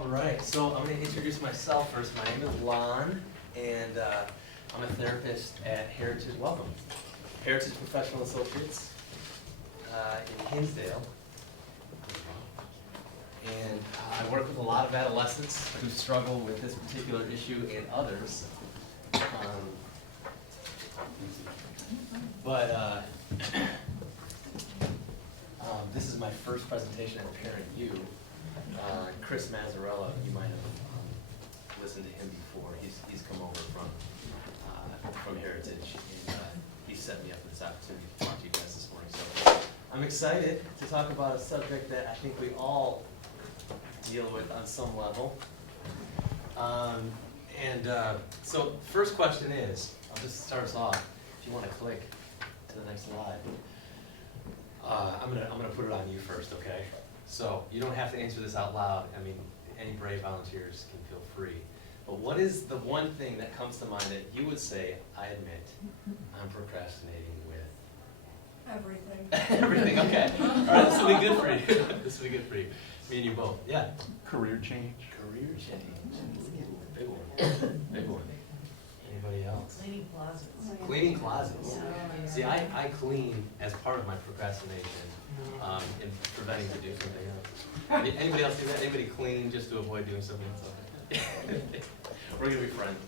All right, so I'm going to introduce myself first. My name is Lonn, and I'm a therapist at Heritage. Welcome, Heritage Professional Associates in Hinsdale. And I work with a lot of adolescents who struggle with this particular issue and others. This is my first presentation at Parent U. Chris Mazzarella, you might have listened to him before. He's come over from Heritage, and he set me up with this opportunity to talk to you guys this morning. So I'm excited to talk about a subject that I think we all deal with on some level. So first question is, I'll just start us off. If you want to click to the next slide. I'm gonna put it on you first, okay? So you don't have to answer this out loud. I mean, any brave volunteers can feel free. But what is the one thing that comes to mind that you would say, I admit, I'm procrastinating with? Everything. Everything, okay. All right, this will be good for you. This will be good for you. Me and you both. Yeah. Career change. Career change. Big one. Big one. Anybody else? Cleaning closets. Cleaning closets. Yeah. See, I clean as part of my procrastination in preventing to do something else. Anybody else do that? Anybody clean just to avoid doing something else? We're going to be friends.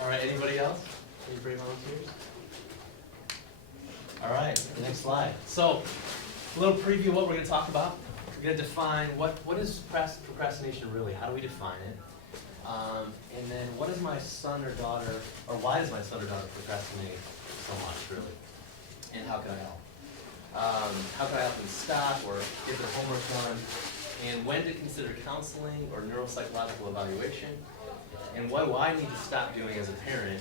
All right, anybody else? Any brave volunteers? All right, the next slide. So, a little preview of what we're going to talk about. We're going to define what is procrastination really? How do we define it? And then what is my son or daughter, or why does my son or daughter procrastinate so much, really? And how can I help? How can I help them stop or get their homework done? And when to consider counseling or neuropsychological evaluation? And what do I need to stop doing as a parent?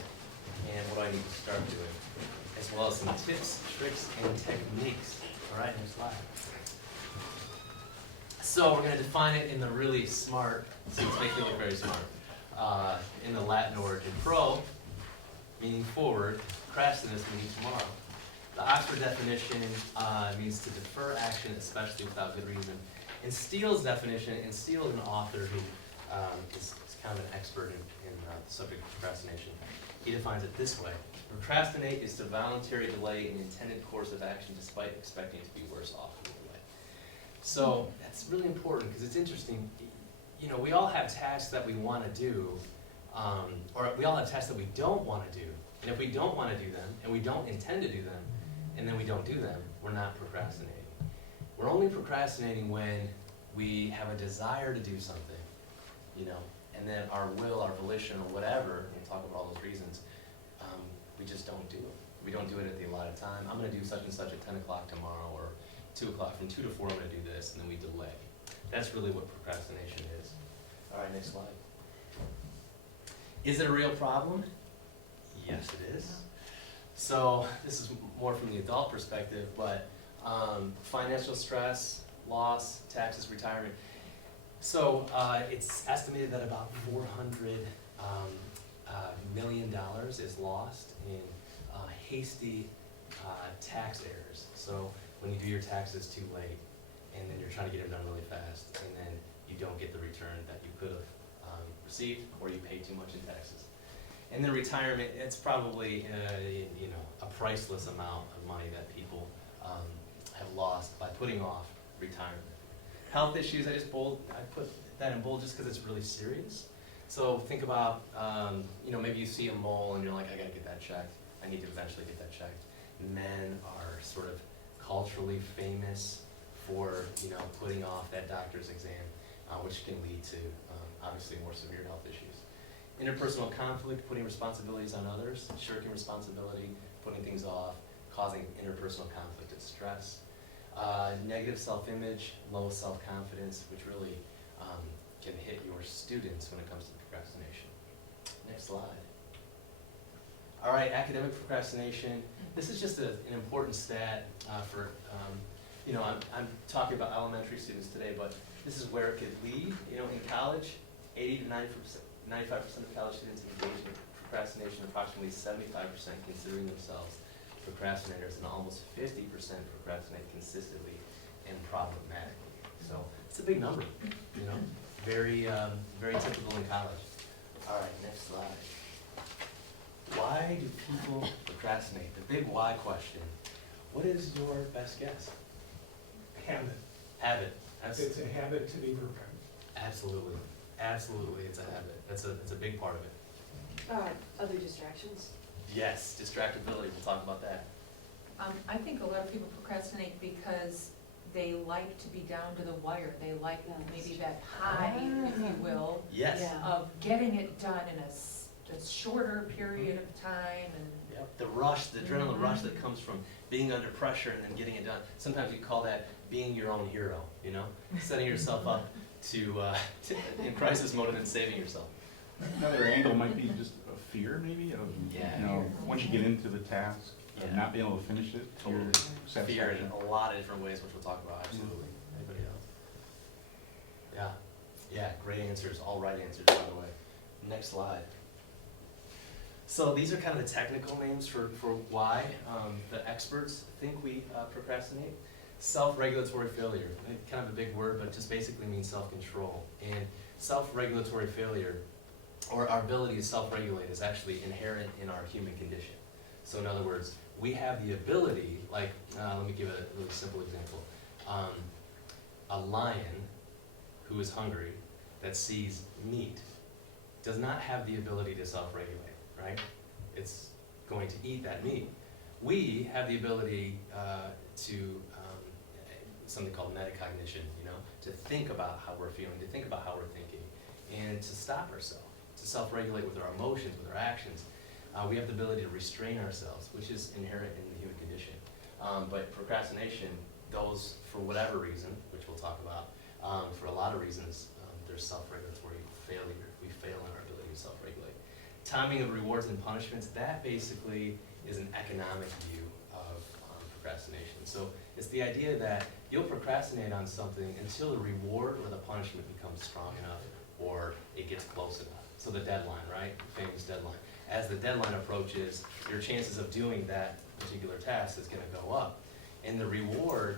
And what do I need to start doing? As well as some tips, tricks, and techniques. All right, next slide. So we're going to define it in the really smart, since it makes me look very smart, in the Latin origin. Pro, meaning forward, procrastinus, meaning tomorrow. The Oxford definition means to defer action, especially without good reason. And Steele's definition, and Steele is an author who is kind of an expert in the subject of procrastination. He defines it this way. Procrastinate is to voluntarily delay an intended course of action despite expecting to be worse off in the way. So that's really important because it's interesting. You know, we all have tasks that we want to do, or we all have tasks that we don't want to do. And if we don't want to do them, and we don't intend to do them, and then we don't do them, we're not procrastinating. We're only procrastinating when we have a desire to do something, you know, and then our will, our volition, or whatever, and talk about all those reasons, we just don't do it. We don't do it at the allotted time. I'm going to do such and such at 10 o'clock tomorrow, or 2 o'clock. From 2 to 4, I'm going to do this, and then we delay. That's really what procrastination is. All right, next slide. Is it a real problem? Yes, it is. So this is more from the adult perspective, but financial stress, loss, taxes, retirement. So it's estimated that about $400 million is lost in hasty tax errors. So when you do your taxes too late, and then you're trying to get them done really fast, and then you don't get the return that you could have received, or you pay too much in taxes. And then retirement, it's probably a priceless amount of money that people have lost by putting off retirement. Health issues, I put that in bold just because it's really serious. So think about, maybe you see a mole and you're like, I got to get that checked. I need to eventually get that checked. Men are sort of culturally famous for, putting off that doctor's exam, which can lead to, obviously, more severe health issues. Interpersonal conflict, putting responsibilities on others, shirking responsibility, putting things off, causing interpersonal conflict and stress. Negative self-image, low self-confidence, which really can hit your students when it comes to procrastination. Next slide. All right, academic procrastination. This is just an important stat for, I'm talking about elementary students today, but this is where it could lead. In college, 80 to 95% of college students engage in procrastination, approximately 75% considering themselves procrastinators, and almost 50% procrastinate consistently and problematically. So it's a big number, you know, very, very typical in college. All right, next slide. Why do people procrastinate? The big why question. What is your best guess? Habit. Habit. It's a habit to be broken. Absolutely. Absolutely, it's a habit. It's a big part of it. Other distractions. Yes, distractibility, we'll talk about that. I think a lot of people procrastinate because they like to be down to the wire. They like maybe that high, if you will, Yes. Yeah. of getting it done in a shorter period of time and. Yep. The rush, the adrenaline rush that comes from being under pressure and then getting it done. Sometimes you call that being your own hero, you know? Setting yourself up to in crisis mode and then saving yourself. Another angle might be just a fear, maybe, of, Yeah. you know, once you get into the task, of Yeah. not being able to finish it. Totally. your Fear satisfaction. in a lot of different ways, which we'll talk about, absolutely. Anybody else? Yeah. Yeah, great answers, all right answers, by the way. Next slide. So these are kind of the technical names for why the experts think we procrastinate. Self-regulatory failure, kind of a big word, but it just basically means self-control. And self-regulatory failure, or our ability to self-regulate, is actually inherent in our human condition. So in other words, we have the ability, like, let me give a really simple example. A lion who is hungry that sees meat does not have the ability to self-regulate, right? It's going to eat that meat. We have the ability to something called metacognition, you know, to think about how we're feeling, to think about how we're thinking, and to stop ourselves, to self-regulate with our emotions, with our actions. We have the ability to restrain ourselves, which is inherent in the human condition. But procrastination, those, for whatever reason, which we'll talk about, for a lot of reasons, there's self-regulatory failure. We fail in our ability to self-regulate. Timing of rewards and punishments, that basically is an economic view of procrastination. So it's the idea that you'll procrastinate on something until the reward or the punishment becomes strong enough or it gets close enough. So the deadline, right? The famous deadline. As the deadline approaches, your chances of doing that particular task is going to go up. And the reward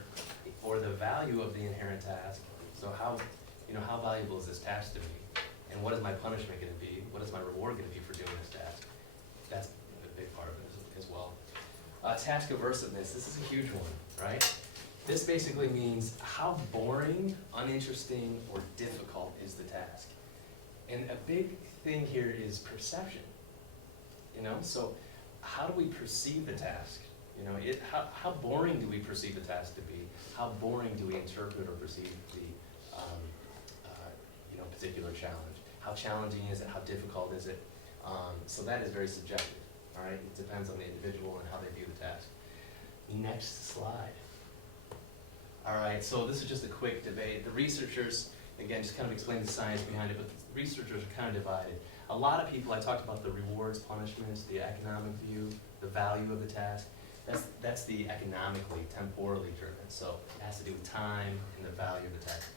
or the value of the inherent task, so how valuable is this task to me? And what is my punishment going to be? What is my reward going to be for doing this task? That's a big part of it as well. Task aversiveness, this is a huge one, right? This basically means how boring, uninteresting, or difficult is the task. And a big thing here is perception. You know, so how do we perceive the task? You know, how boring do we perceive the task to be? How boring do we interpret or perceive the particular challenge? How challenging is it? How difficult is it? So that is very subjective. All right, it depends on the individual and how they view the task. Next slide. All right, so this is just a quick debate. The researchers, again, just kind of explain the science behind it, but the researchers are kind of divided. A lot of people, I talked about the rewards, punishments, the economic view, the value of the task. That's the economically, temporally driven. So it has to do with time and the value of the task.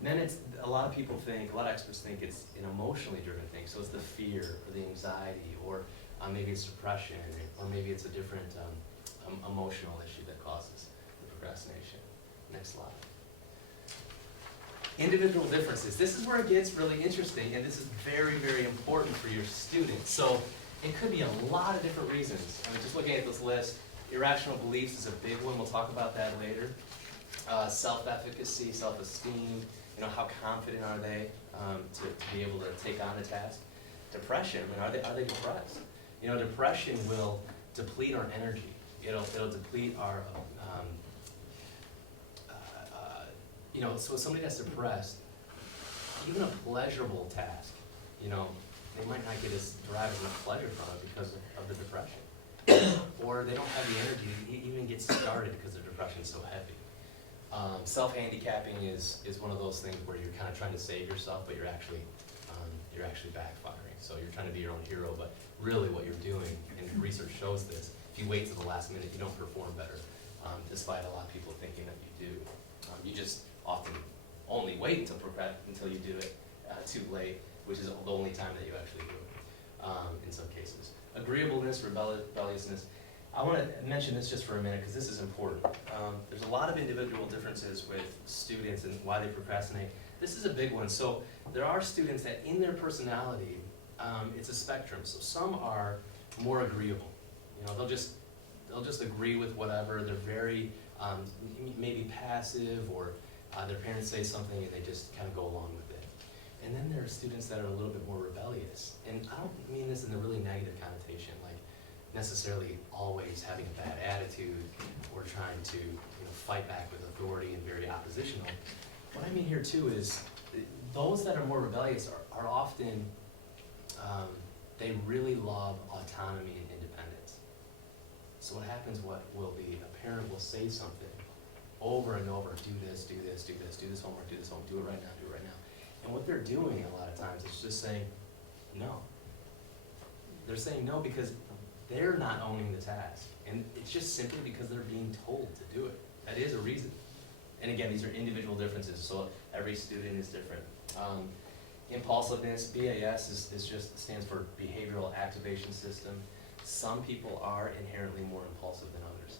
And then it's, a lot of people think, a lot of experts think it's an emotionally driven thing. So it's the fear or the anxiety, or maybe it's depression, or maybe it's a different emotional issue that causes the procrastination. Next slide. Individual differences. This is where it gets really interesting, and this is very, very important for your students. So it could be a lot of different reasons. I mean, just looking at this list, irrational beliefs is a big one. We'll talk about that later. Self-efficacy, self-esteem. You know, how confident are they to be able to take on a task? Depression. I mean, are they depressed? You know, depression will deplete our energy. It'll deplete our so somebody that's depressed, even a pleasurable task, you know, they might not get as derive as much pleasure from it because of the depression. Or they don't have the energy to even get started because the depression is so heavy. Self-handicapping is one of those things where you're kind of trying to save yourself, but you're actually backfiring. So you're trying to be your own hero, but really what you're doing, and research shows this, if you wait till the last minute, you don't perform better, despite a lot of people thinking that you do. You just often only wait until you do it too late, which is the only time that you actually do it in some cases. Agreeableness, rebelliousness. I want to mention this just for a minute because this is important. There's a lot of individual differences with students and why they procrastinate. This is a big one. So there are students that in their personality, it's a spectrum. So some are more agreeable. You know, they'll just agree with whatever. They're very maybe passive, or their parents say something and they just kind of go along with it. And then there are students that are a little bit more rebellious. And I don't mean this in a really negative connotation, like necessarily always having a bad attitude or trying to fight back with authority and very oppositional. What I mean here too is those that are more rebellious are often, they really love autonomy and independence. So what happens, what will be, a parent will say something over and over, do this, do this, do this, do this homework, do this homework, do it right now, do it right now. And what they're doing a lot of times is just saying no. They're saying no because they're not owning the task. And it's just simply because they're being told to do it. That is a reason. And again, these are individual differences, so every student is different. Impulsiveness, BAS, stands for Behavioral Activation System. Some people are inherently more impulsive than others,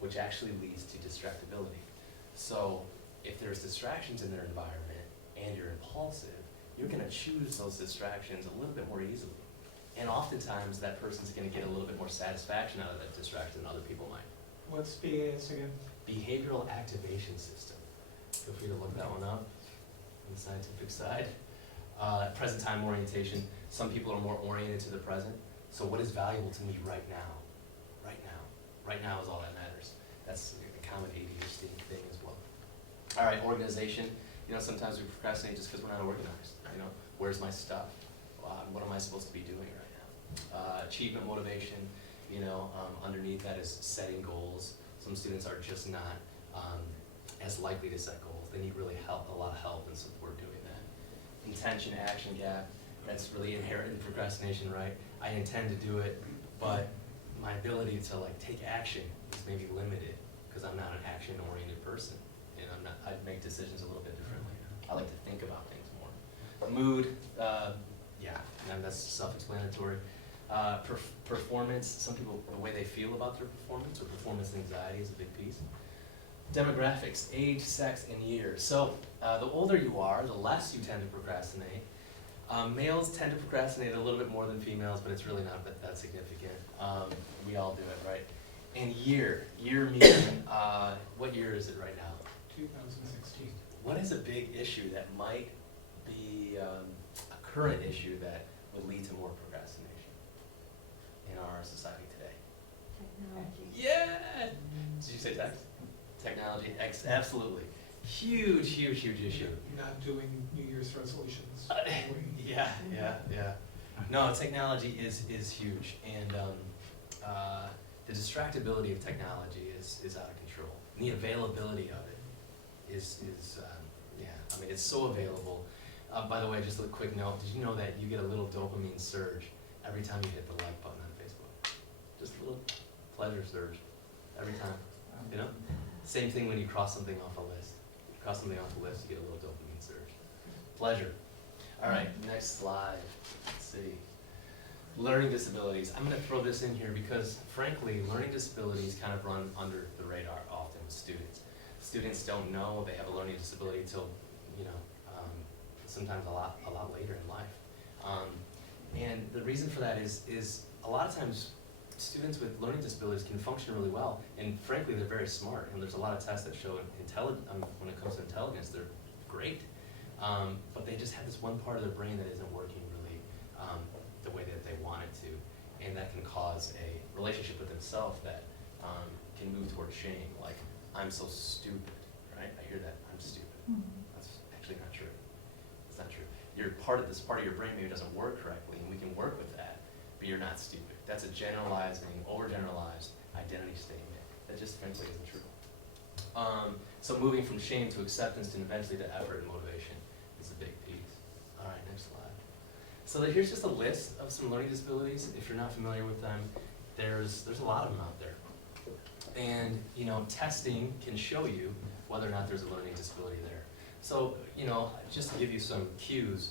which actually leads to distractibility. So if there's distractions in their environment and you're impulsive, you're gonna choose those distractions a little bit more easily. And oftentimes that person's gonna get a little bit more satisfaction out of that distraction than other people might. What's BAS again? Behavioral Activation System. Feel free to look that one up on the scientific side. Present time orientation. Some people are more oriented to the present. So what is valuable to me right now? Right now. Right now is all that matters. That's a common ADHD thing as well. All right, organization. Sometimes we procrastinate just because we're not organized. Where's my stuff? What am I supposed to be doing right now? Achievement motivation. Underneath that is setting goals. Some students are just not as likely to set goals. They need really a lot of help and support doing that. Intention, action gap. That's really inherent in procrastination, right? I intend to do it, but my ability to take action is maybe limited because I'm not an action-oriented person, and I make decisions a little bit differently. I like to think about things more. Mood, and that's self-explanatory. Performance, some people, the way they feel about their performance or performance anxiety is a big piece. Demographics, age, sex, and years. So the older you are, the less you tend to procrastinate. Males tend to procrastinate a little bit more than females, but it's really not that significant. We all do it, right? And year meaning, what year is it right now? 2016. What is a big issue that might be a current issue that would lead to more procrastination in our society today? Technology. Yeah! Did you say tech? Technology, absolutely. Huge issue. Not doing New Year's resolutions. Yeah. No, technology is huge, and the distractibility of technology is out of control. And the availability of it is it's so available. By the way, just a quick note, did you know that you get a little dopamine surge every time you hit the like button on Facebook? Just a little pleasure surge every time, Same thing when you cross something off a list. You cross something off the list, you get a little dopamine surge. Pleasure. All right, next slide. Let's see. Learning disabilities. I'm going to throw this in here because, frankly, learning disabilities kind of run under the radar often with students. Students don't know they have a learning disability until, sometimes a lot later in life. And the reason for that is a lot of times students with learning disabilities can function really well, and frankly, they're very smart. And there's a lot of tests that show when it comes to intelligence, they're great. But they just have this one part of their brain that isn't working really the way that they want it to, and that can cause a relationship with themselves that can move towards shame. Like, I'm so stupid, right? I hear that, I'm stupid. That's actually not true. It's not true. This part of your brain maybe doesn't work correctly, and we can work with that, but you're not stupid. That's a overgeneralized identity statement that just frankly isn't true. So moving from shame to acceptance and eventually to effort and motivation is a big piece. All right, next slide. So here's just a list of some learning disabilities. If you're not familiar with them, there's a lot of them out there. And testing can show you whether or not there's a learning disability there. So just to give you some cues,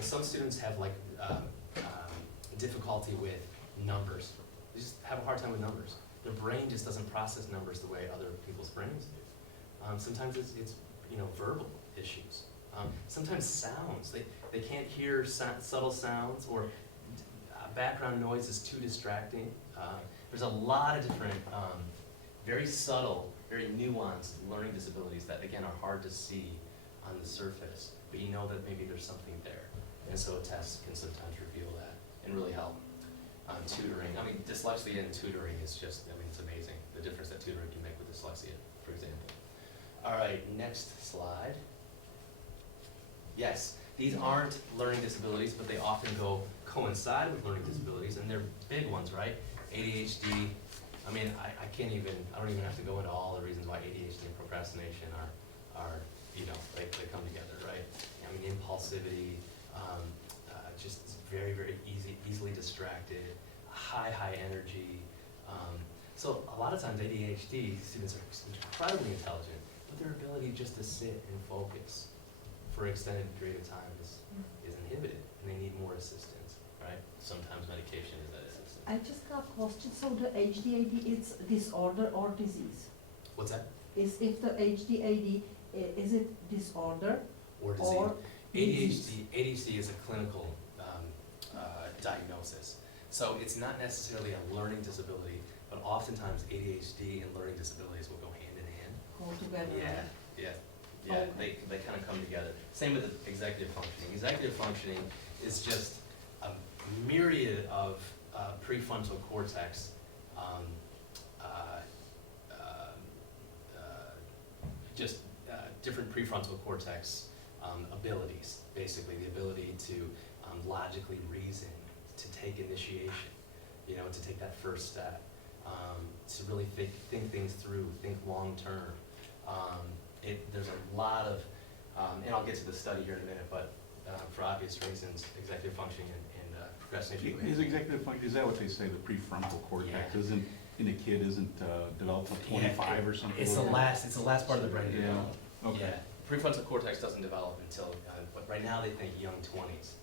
some students have difficulty with numbers. they just have a hard time with numbers. Their brain just doesn't process numbers the way other people's brains do. Sometimes it's verbal issues. Sometimes sounds. They can't hear subtle sounds, or background noise is too distracting. There's a lot of different, very subtle, very nuanced learning disabilities that, again, are hard to see on the surface, but you know that maybe there's something there. And so a test can sometimes reveal that and really help. Tutoring, I mean, dyslexia and tutoring is just, I mean, it's amazing, the difference that tutoring can make with dyslexia, for example. All right, next slide. Yes, these aren't learning disabilities, but they often coincide with learning disabilities, and they're big ones, right? ADHD, I mean, I don't even have to go into all the reasons why ADHD and procrastination are they come together, right? I mean, impulsivity, just very, very easily distracted, high energy. So a lot of times ADHD students are incredibly intelligent, but their ability just to sit and focus for an extended period of time is inhibited, and they need more assistance, right? Sometimes medication is that assistance. I just have a question. So the HDAD is disorder or disease? What's that? Is if the HDAD is it disorder Or disease? or disease? ADHD is a clinical diagnosis. So it's not necessarily a learning disability, but oftentimes ADHD and learning disabilities will go hand in hand. Go together? Yeah. Okay. They kind of come together. Same with the executive functioning. Executive functioning is just a myriad of prefrontal cortex different prefrontal cortex abilities, basically the ability to logically reason, to take initiation, to take that first step, to really think things through, think long term. There's a lot of, and I'll get to the study here in a minute, but for obvious reasons, executive functioning and procrastination. Is executive function, is that what they say, the prefrontal cortex Yeah. isn't, in a kid isn't developed until 25 or something? It's the last part of the brain to Yeah. develop. Okay. Yeah, prefrontal cortex doesn't develop until, but right now they think young 20s.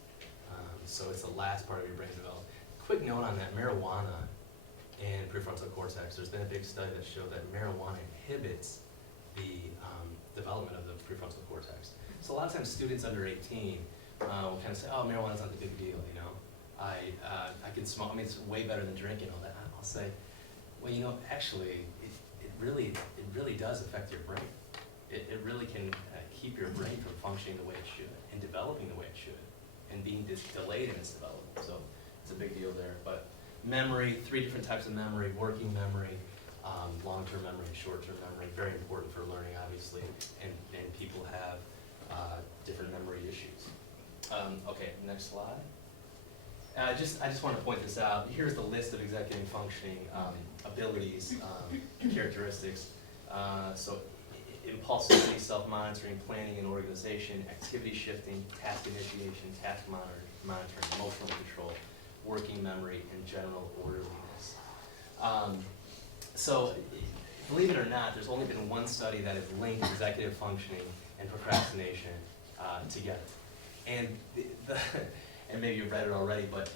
So it's the last part of your brain to develop. Quick note on that, marijuana and prefrontal cortex, there's been a big study that showed that marijuana inhibits the development of the prefrontal cortex. So a lot of times students under 18 will kind of say, oh, marijuana's not a big deal, I can smoke, I mean, it's way better than drinking, all that. I'll say, well, actually, it really does affect your brain. It really can keep your brain from functioning the way it should and developing the way it should and being delayed in its development. So it's a big deal there. But memory, 3 different types of memory: working memory, long-term memory, and short-term memory. Very important for learning, obviously, and people have different memory issues. Okay, next slide. I just want to point this out. Here's the list of executive functioning abilities, characteristics. So impulsivity, self-monitoring, planning and organization, activity shifting, task initiation, task monitoring, emotional control, working memory, and general orderliness. So believe it or not, there's only been one study that has linked executive functioning and procrastination together. And and maybe you've read it already, but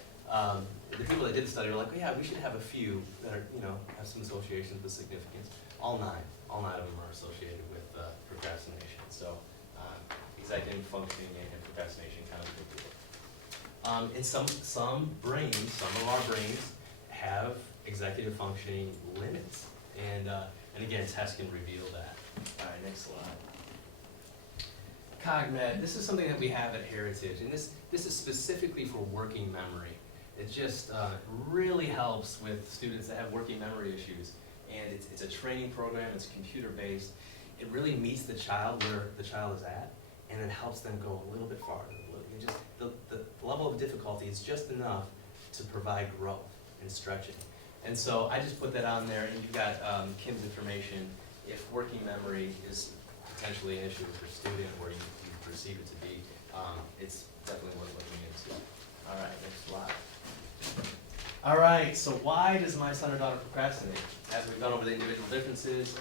the people that did the study were like, oh, yeah, we should have a few that are, have some associations with significance. All nine of them are associated with procrastination. So executive functioning and procrastination kind of a big deal. And some of our brains have executive functioning limits. And again, tests can reveal that. All right, next slide. CogMed, this is something that we have at Heritage, and this is specifically for working memory. It just really helps with students that have working memory issues. And it's a training program, it's computer-based. It really meets the child where the child is at, and it helps them go a little bit farther. The level of difficulty is just enough to provide growth and stretching. And so I just put that on there, and you've got Kim's information. If working memory is potentially an issue with your student, or you perceive it to be, it's definitely worth looking into. All right, next slide. All right, so why does my son or daughter procrastinate? As we've gone over the individual differences,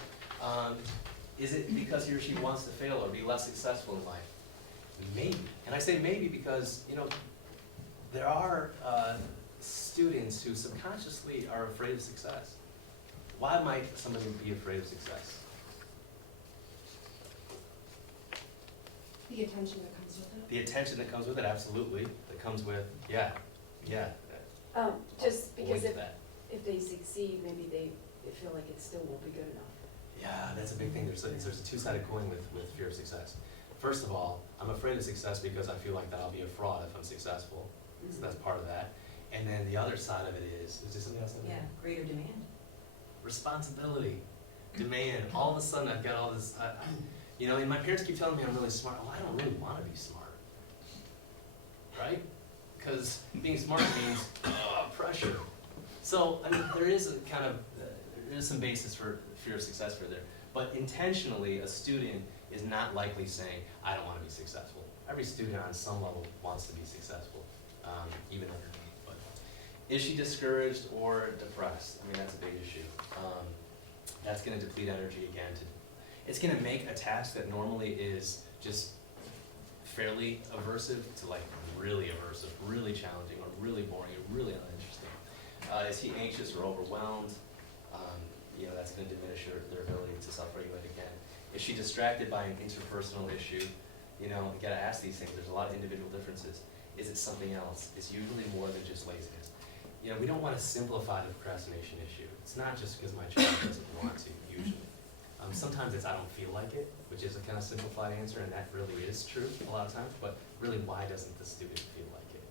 is it because he or she wants to fail or be less successful in life? Maybe. And I say maybe because, there are students who subconsciously are afraid of success. Why might somebody be afraid of success? The attention that comes with it. The attention that comes with it, absolutely, that comes with, yeah. Just I'll because wait for that. if they succeed, maybe they feel like it still won't be good enough. Yeah, that's a big thing. There's a two-sided coin with fear of success. First of all, I'm afraid of success because I feel like that I'll be a fraud if I'm successful. So that's part of that. And then the other side of it is there something else? Yeah, greater demand. Responsibility, demand. All of a sudden, I've got all this. And my parents keep telling me I'm really smart. Well, I don't really want to be smart, right? Because being smart means pressure. So I mean, there is some basis for fear of success for there. But intentionally, a student is not likely saying, "I don't want to be successful." Every student on some level wants to be successful, even underneath. But is she discouraged or depressed? I mean, that's a big issue. That's going to deplete energy again. It's going to make a task that normally is just fairly aversive to like really aversive, really challenging, or really boring, or really uninteresting. Is he anxious or overwhelmed? That's going to diminish their ability to self-regulate again. Is she distracted by an interpersonal issue? You got to ask these things. There's a lot of individual differences. Is it something else? It's usually more than just laziness. We don't want to simplify the procrastination issue. It's not just because my child doesn't want to, usually. Sometimes it's I don't feel like it, which is a kind of simplified answer, and that really is true a lot of times, but really, why doesn't the student feel like it?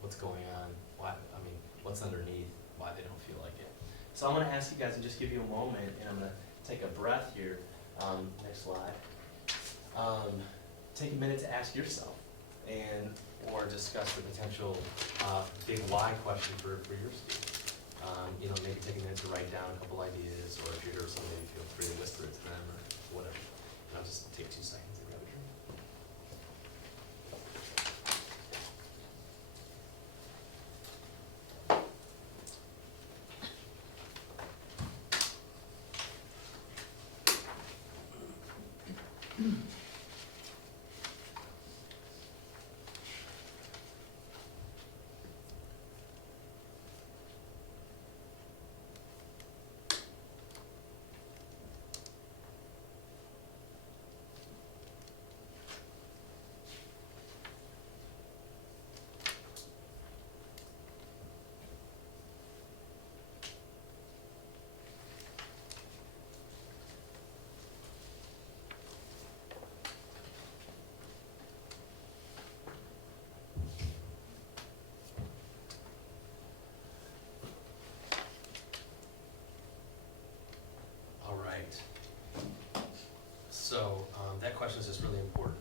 What's going on? What's underneath why they don't feel like it? So I'm going to ask you guys to just give you a moment, and I'm going to take a breath here. Next slide. Take a minute to ask yourself, or discuss the potential big why question for your student. Maybe take a minute to write down a couple ideas, or if you hear something, feel free to whisper it to them or whatever. And I'll just take 2 seconds to grab a drink. So that question is just really important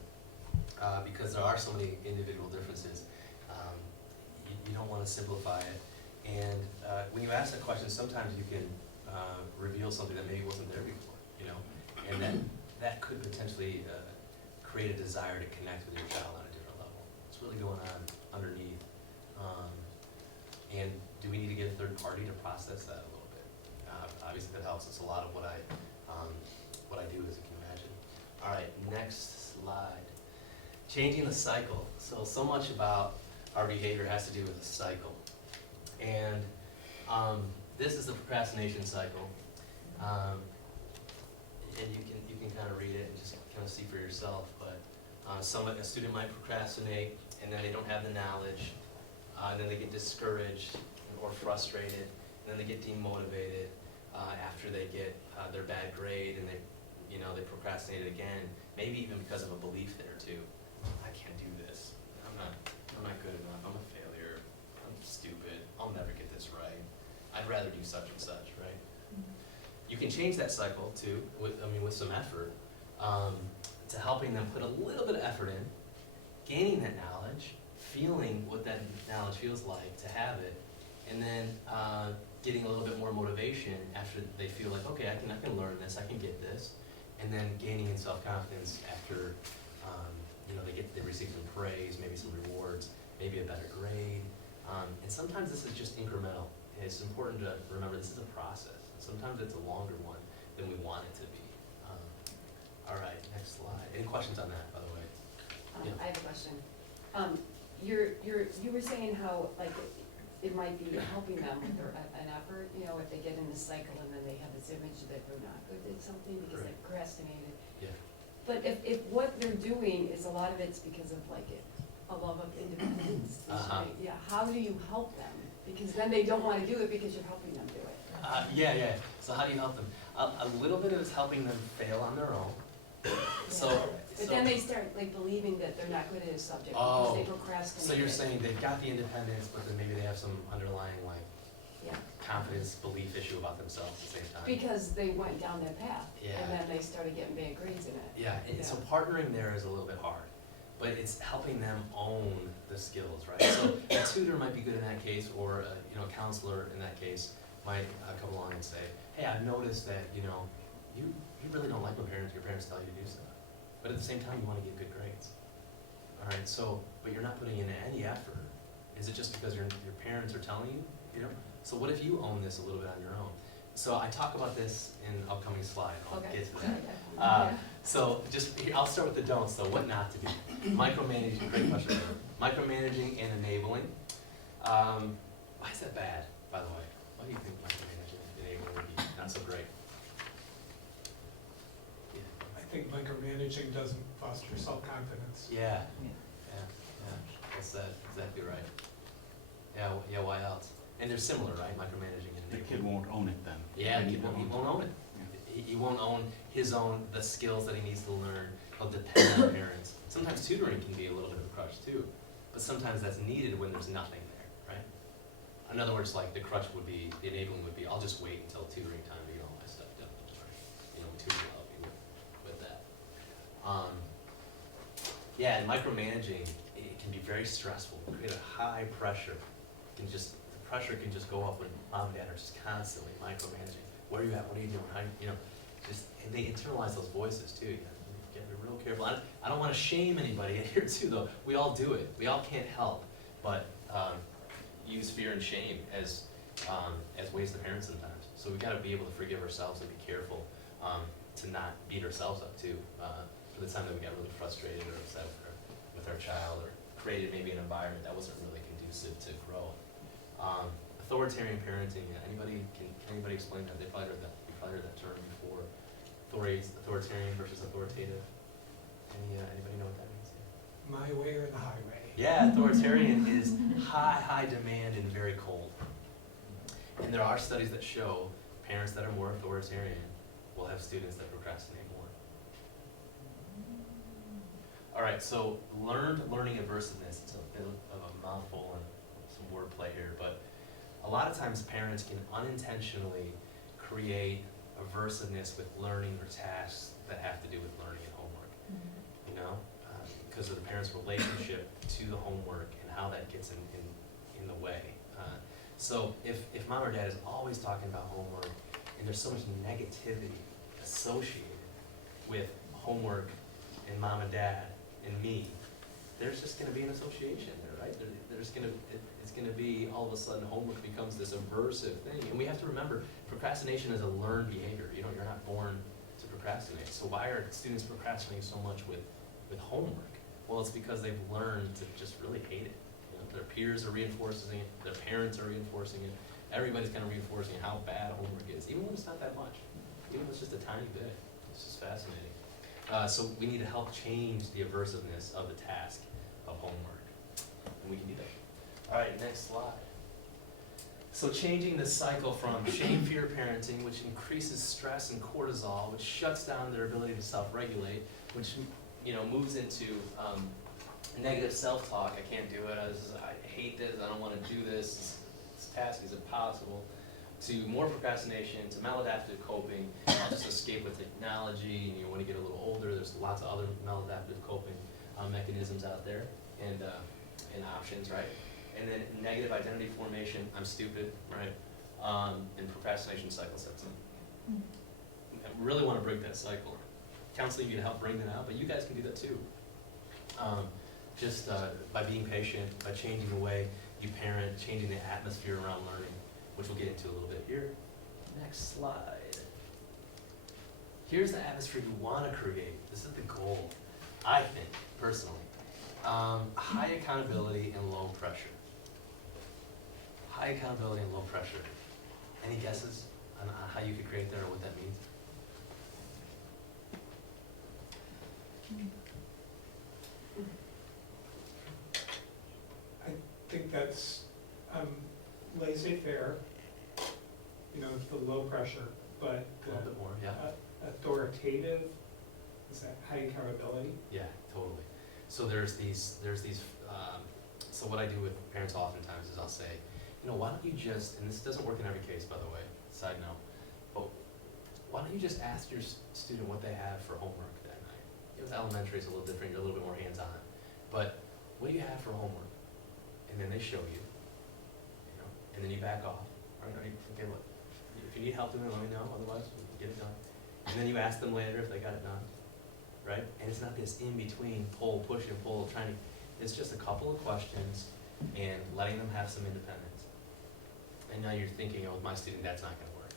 because there are so many individual differences. You don't want to simplify it. And when you ask that question, sometimes you can reveal something that maybe wasn't there before, and that could potentially create a desire to connect with your child on a different level. What's really going on underneath? And do we need to get a third party to process that a little bit? Obviously, that helps. It's a lot of what I do, as you can imagine. All right, next slide. Changing the cycle. So much about our behavior has to do with the cycle. And this is the procrastination cycle. And you can kind of read it and just kind of see for yourself. But a student might procrastinate, and then they don't have the knowledge. And then they get discouraged or frustrated, and then they get demotivated after they get their bad grade, and they procrastinated again. Maybe even because of a belief there too. I can't do this. I'm not good enough. I'm a failure. I'm stupid. I'll never get this right. I'd rather do such and such, right? Mm-hmm. You can change that cycle too, with some effort, to helping them put a little bit of effort in, gaining that knowledge, feeling what that knowledge feels like to have it, and then getting a little bit more motivation after they feel like, okay, I can learn this, I can get this, and then gaining in self-confidence after they receive some praise, maybe some rewards, maybe a better grade, and sometimes this is just incremental. And it's important to remember this is a process. Sometimes it's a longer one than we want it to be. All right, next slide. Any questions on that, by the way? Yeah. I have a question. You were saying how, like, it might be helping them with their, an effort, you know, if they get in the cycle and then they have this image that they're not good at something because they procrastinated. Yeah. But if what they're doing is a lot of it's because of like a love of independence, yeah, how do you help them? Because then they don't wanna do it because you're helping them do it. Yeah. So how do you help them? A little bit of it's helping them fail on their own. But then they start like believing that they're not good at a subject Oh, because they procrastinate. So you're saying they've got the independence, but then maybe they have some underlying like Yeah, confidence, belief issue about themselves at the same time. because they went down that path. Yeah. And then they started getting bad grades in it. Yeah, and so partnering there is a little bit hard, but it's helping them own the skills, right? So a tutor might be good in that case, or a counselor in that case might come along and say, hey, I've noticed that, you really don't like when your parents tell you to do stuff, but at the same time, you want to get good grades. All right, so, but you're not putting in any effort. Is it just because your parents are telling you, So what if you own this a little bit on your own? So I talk about this in an upcoming slide, I'll Okay. get to that. So just, I'll start with the don'ts though, what not to do. Micromanaging, great question. Micromanaging and enabling. Why is that bad, by the way? Why do you think micromanaging and enabling would be not so great? I think micromanaging doesn't foster self-confidence. Yeah, that's exactly right. Yeah, why else? And they're similar, right, micromanaging and The enabling. kid won't own it then. Yeah, They he need to won't own it. Yeah. He won't own the skills that he needs to learn. He'll depend on parents. Sometimes tutoring can be a little bit of a crutch too, but sometimes that's needed when there's nothing there, right? In other words, like the crutch would be, the enabling would be, I'll just wait until tutoring time to get all my stuff done. Tutor will help you with that. Yeah, and micromanaging, it can be very stressful, create a high pressure. The pressure can just go off when mom and dad are just constantly micromanaging. Where are you at? What are you doing? How, and they internalize those voices too. You gotta be real careful. I don't want to shame anybody in here too, though. We all do it. We all can't help but use fear and shame as ways to parent sometimes. So we got to be able to forgive ourselves and be careful to not beat ourselves up too for the time that we got really frustrated or upset with our child, or created maybe an environment that wasn't really conducive to grow. Authoritarian parenting. Can anybody explain that? You've probably heard that term before. Authoritarian versus authoritative. Anybody know what that means? My way or the highway. Yeah, authoritarian is high demand and very cold. And there are studies that show parents that are more authoritarian will have students that procrastinate more. All right, so learning aversiveness. It's a bit of a mouthful and some wordplay here, but a lot of times parents can unintentionally create aversiveness with learning or tasks that have to do with learning and homework. Because of the parent's relationship to the homework and how that gets in the way. So if mom or dad is always talking about homework and there's so much negativity associated with homework and mom and dad and me, there's just going to be an association there, right? It's going to be, all of a sudden, homework becomes this aversive thing. And we have to remember, procrastination is a learned behavior. You're not born to procrastinate. So why are students procrastinating so much with homework? Well, it's because they've learned to just really hate it. Their peers are reinforcing it. Their parents are reinforcing it. Everybody's kind of reinforcing how bad homework is, even when it's not that much. Even if it's just a tiny bit. It's just fascinating. So we need to help change the aversiveness of the task of homework. And we can do that. All right, next slide. So changing the cycle from shame, fear parenting, which increases stress and cortisol, which shuts down their ability to self-regulate, which moves into negative self-talk. I can't do it. I hate this. I don't want to do this. This task is impossible. To more procrastination, to maladaptive coping. I'll just escape with technology. And when you get a little older, there's lots of other maladaptive coping mechanisms out there and options, right? And then negative identity formation. I'm stupid, right? And procrastination cycle sets in. I really want to break that cycle. Counseling can help bring that out, but you guys can do that too. Just by being patient, by changing the way you parent, changing the atmosphere around learning, which we'll get into a little bit here. Next slide. Here's the atmosphere you want to create. This is the goal, I think, personally. High accountability and low pressure. high accountability and low pressure. Any guesses on how you could create that or what that means? I think that's laissez-faire, you know, the low pressure, but A little bit more, yeah. authoritative, is that high accountability? Yeah, totally. So there's these, so what I do with parents oftentimes is I'll say, you know, why don't you just, and this doesn't work in every case, by the way, side note, but why don't you just ask your student what they have for homework that night? With elementary, it's a little different, you're a little bit more hands-on. But what do you have for homework? And then they show you, you know, and then you back off. All right, okay, look, if you need help doing it, let me know, otherwise we can get it done. And then you ask them later if they got it done, right? And it's not this in-between pull, push and pull, trying to, it's just a couple of questions and letting them have some independence. And now you're thinking, oh, with my student, that's not gonna work.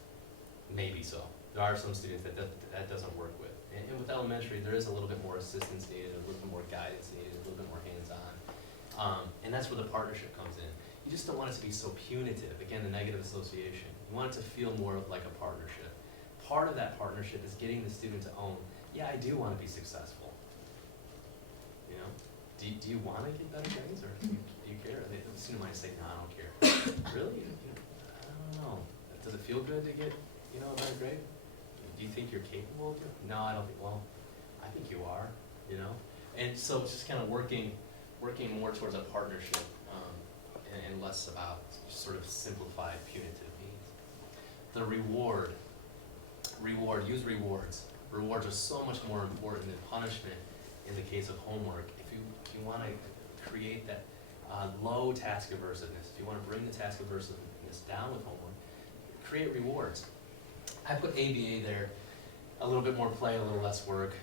Maybe so. There are some students that doesn't work with. And with elementary, there is a little bit more assistance needed, a little bit more guidance needed, a little bit more hands-on. And that's where the partnership comes in. You just don't want it to be so punitive. Again, the negative association. You want it to feel more like a partnership. Part of that partnership is getting the student to own, yeah, I do want to be successful. You know, do you want to get better grades, or do you care? The student might say, no, I don't care. Really? I don't know. Does it feel good to get, you know, a better grade? Do you think you're capable of it? No, I don't think, well, I think you are, you know? And so it's just kind of working more towards a partnership, and less about sort of simplified punitive means. The use rewards. Rewards are so much more important than punishment in the case of homework. If you want to create that low task aversiveness, if you want to bring the task aversiveness down with homework, create rewards. I put ABA there, a little bit more play, a little less work.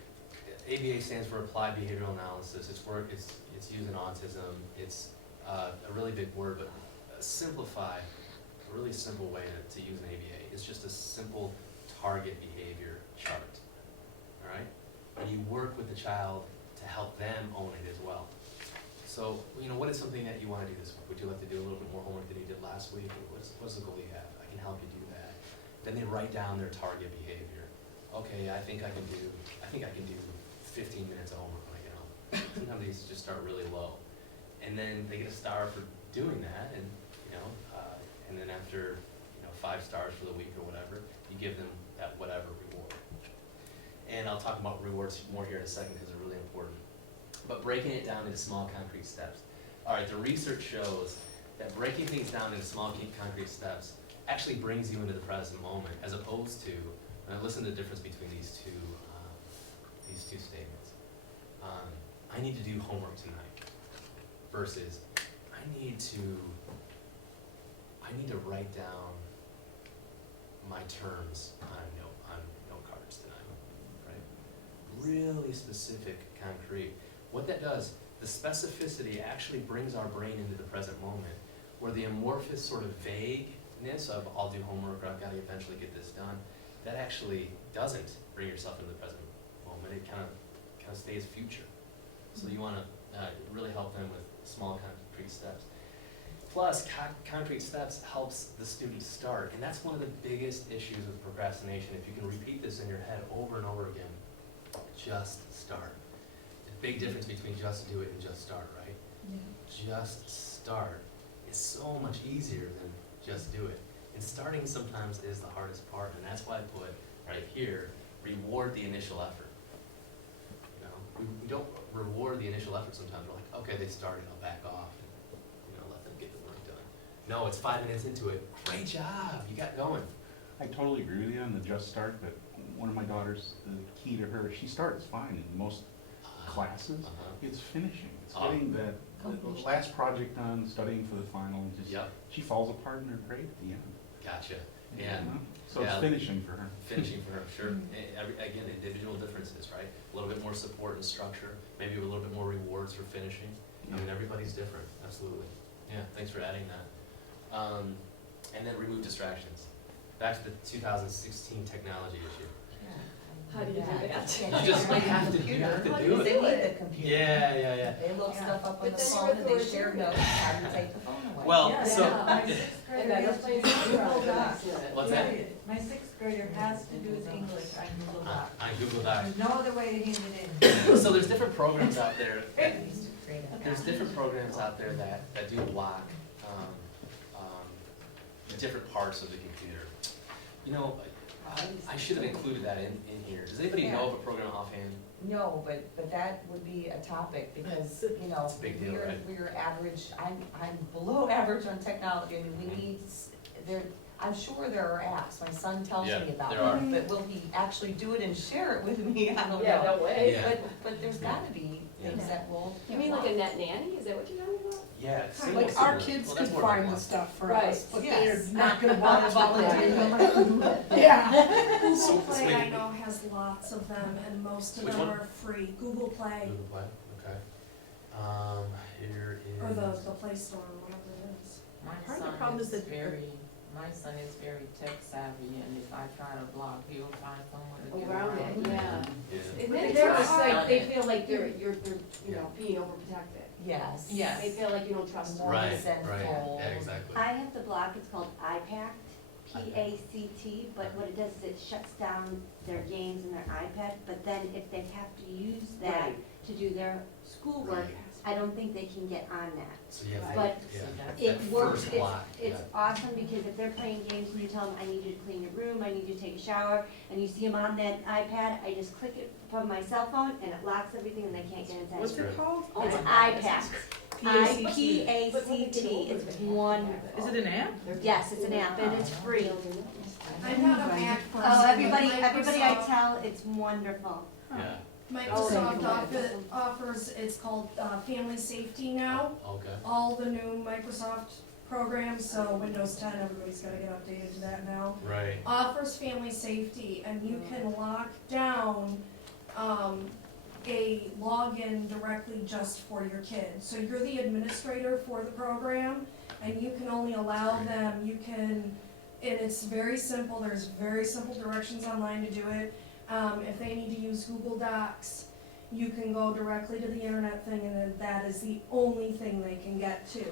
ABA stands for Applied Behavioral Analysis. It's used in autism. It's a really big word, but a really simple way to use an ABA. It's just a simple target behavior chart, all right? And you work with the child to help them own it as well. So, you know, what is something that you want to do this week? Would you like to do a little bit more homework than you did last week? What's the goal you have? I can help you do that. Then they write down their target behavior. Okay, I think I can do 15 minutes of homework when I get home. Sometimes these just start really low. And then they get a star for doing that, and and then after 5 stars for the week or whatever, you give them that whatever reward. And I'll talk about rewards more here in a second because they're really important. But breaking it down into small concrete steps. All right, the research shows that breaking things down into small concrete steps actually brings you into the present moment, as opposed to, and listen to the difference between these two statements. I need to do homework tonight versus I need to write down my terms on note cards tonight, right? Really specific, concrete. What that does, the specificity actually brings our brain into the present moment, where the amorphous sort of vagueness of I'll do homework or I've got to eventually get this done, that actually doesn't bring yourself into the present moment. It kind of stays future. So you want to really help them with small concrete steps. Plus, concrete steps helps the student start, and that's one of the biggest issues with procrastination. If you can repeat this in your head over and over again, just start. The big difference between just do it and just start, right? Yeah. Just start is so much easier than just do it. And starting sometimes is the hardest part, and that's why I put right here, reward the initial effort. You know, we don't reward the initial effort sometimes. We're like, okay, they started, I'll back off and let them get the work done. No, it's 5 minutes into it. Great job, you got going. I totally agree with you on the just start, but one of my daughters, the key to her, she starts fine in most classes. It's finishing. It's getting the last project done, studying for the final, and just she falls apart in her grade at the end. Gotcha. Yeah. So it's finishing for her. Finishing for her, sure. Again, individual differences, right? A little bit more support and structure, maybe a little bit more rewards for finishing. I mean, everybody's different, absolutely. Yeah, thanks for adding that. And then remove distractions. Back to the 2016 technology issue. How do you do that? You just have to do They it. need the computer. Yeah. They look stuff up on But the then phone you're and they share authoritarian. notes, how to take the phone away. Well, Yeah. so, Yeah. And then you're playing Google Docs. what's that? My sixth grader has to do his English on Google Docs. On Google Docs. There's no other way to hand it in. So there's different programs out there, that- Great. there's different programs out there that do block, different parts of the computer. You know, I should have included that in here. Does anybody know of a program offhand? No, but that would be a topic, because, you know, It's a big deal, right? we're average, I'm below average on technology, I mean, we need, I'm sure there are apps, my son tells Yeah, me about there are. them, but will he actually do it and share it with me? I don't know. Yeah, no way. Yeah. But there's gotta be things Yeah. that will. You mean like a net nanny, is that what you're talking about? Yeah. Like our kids could find the stuff for Right. us, but Yes. they're not gonna wanna volunteer. Yeah. Yeah. Google So Play, maybe- I know, has lots of them, and most of Which them one? are free. Google Play, Google Play, okay. Here is. or the Play Store, or whatever it is. My Part of the son problem is is that- my son is very tech savvy, and if I try to block, he'll find someone to get Around it, yeah. Yeah. And But then it's there almost are- like they feel like you're, you know, being overprotected. Yes. Yes. They feel like you don't trust them. More Right, resentful. yeah, exactly. I have the block, it's called iPact, P-A-C-T, but what it does is it shuts down their games and their iPad, but then if they have to use that Right. to do their schoolwork, Right. I don't think they can get on that. So you have to, But yeah. it That works, first it's, block, it's yeah. awesome, because if they're playing games and you tell them, I need you to clean your room, I need you to take a shower, and you see them on that iPad, I just click it from my cell phone, and it locks everything, and they can't get inside. What's it called? Oh It's my God. iPact, P-A-C-T. I-P-A-C-T, it's wonderful. Is it an app? Yes, it's an app, and it's free. I'm not a Mac person. Oh, everybody, but everybody I Microsoft- tell, it's wonderful. Yeah, Microsoft Oh, offers, it's called Family Safety now. okay. All the new Microsoft programs, so Windows 10, everybody's gotta get updated to that now. Right. Offers Family Safety, and you can lock down, a login directly just for your kids. So you're the administrator for the program, and you can only allow them, you can, and it's very simple, there's very simple directions online to do it. If they need to use Google Docs, you can go directly to the internet thing, and then that is the only thing they can get to.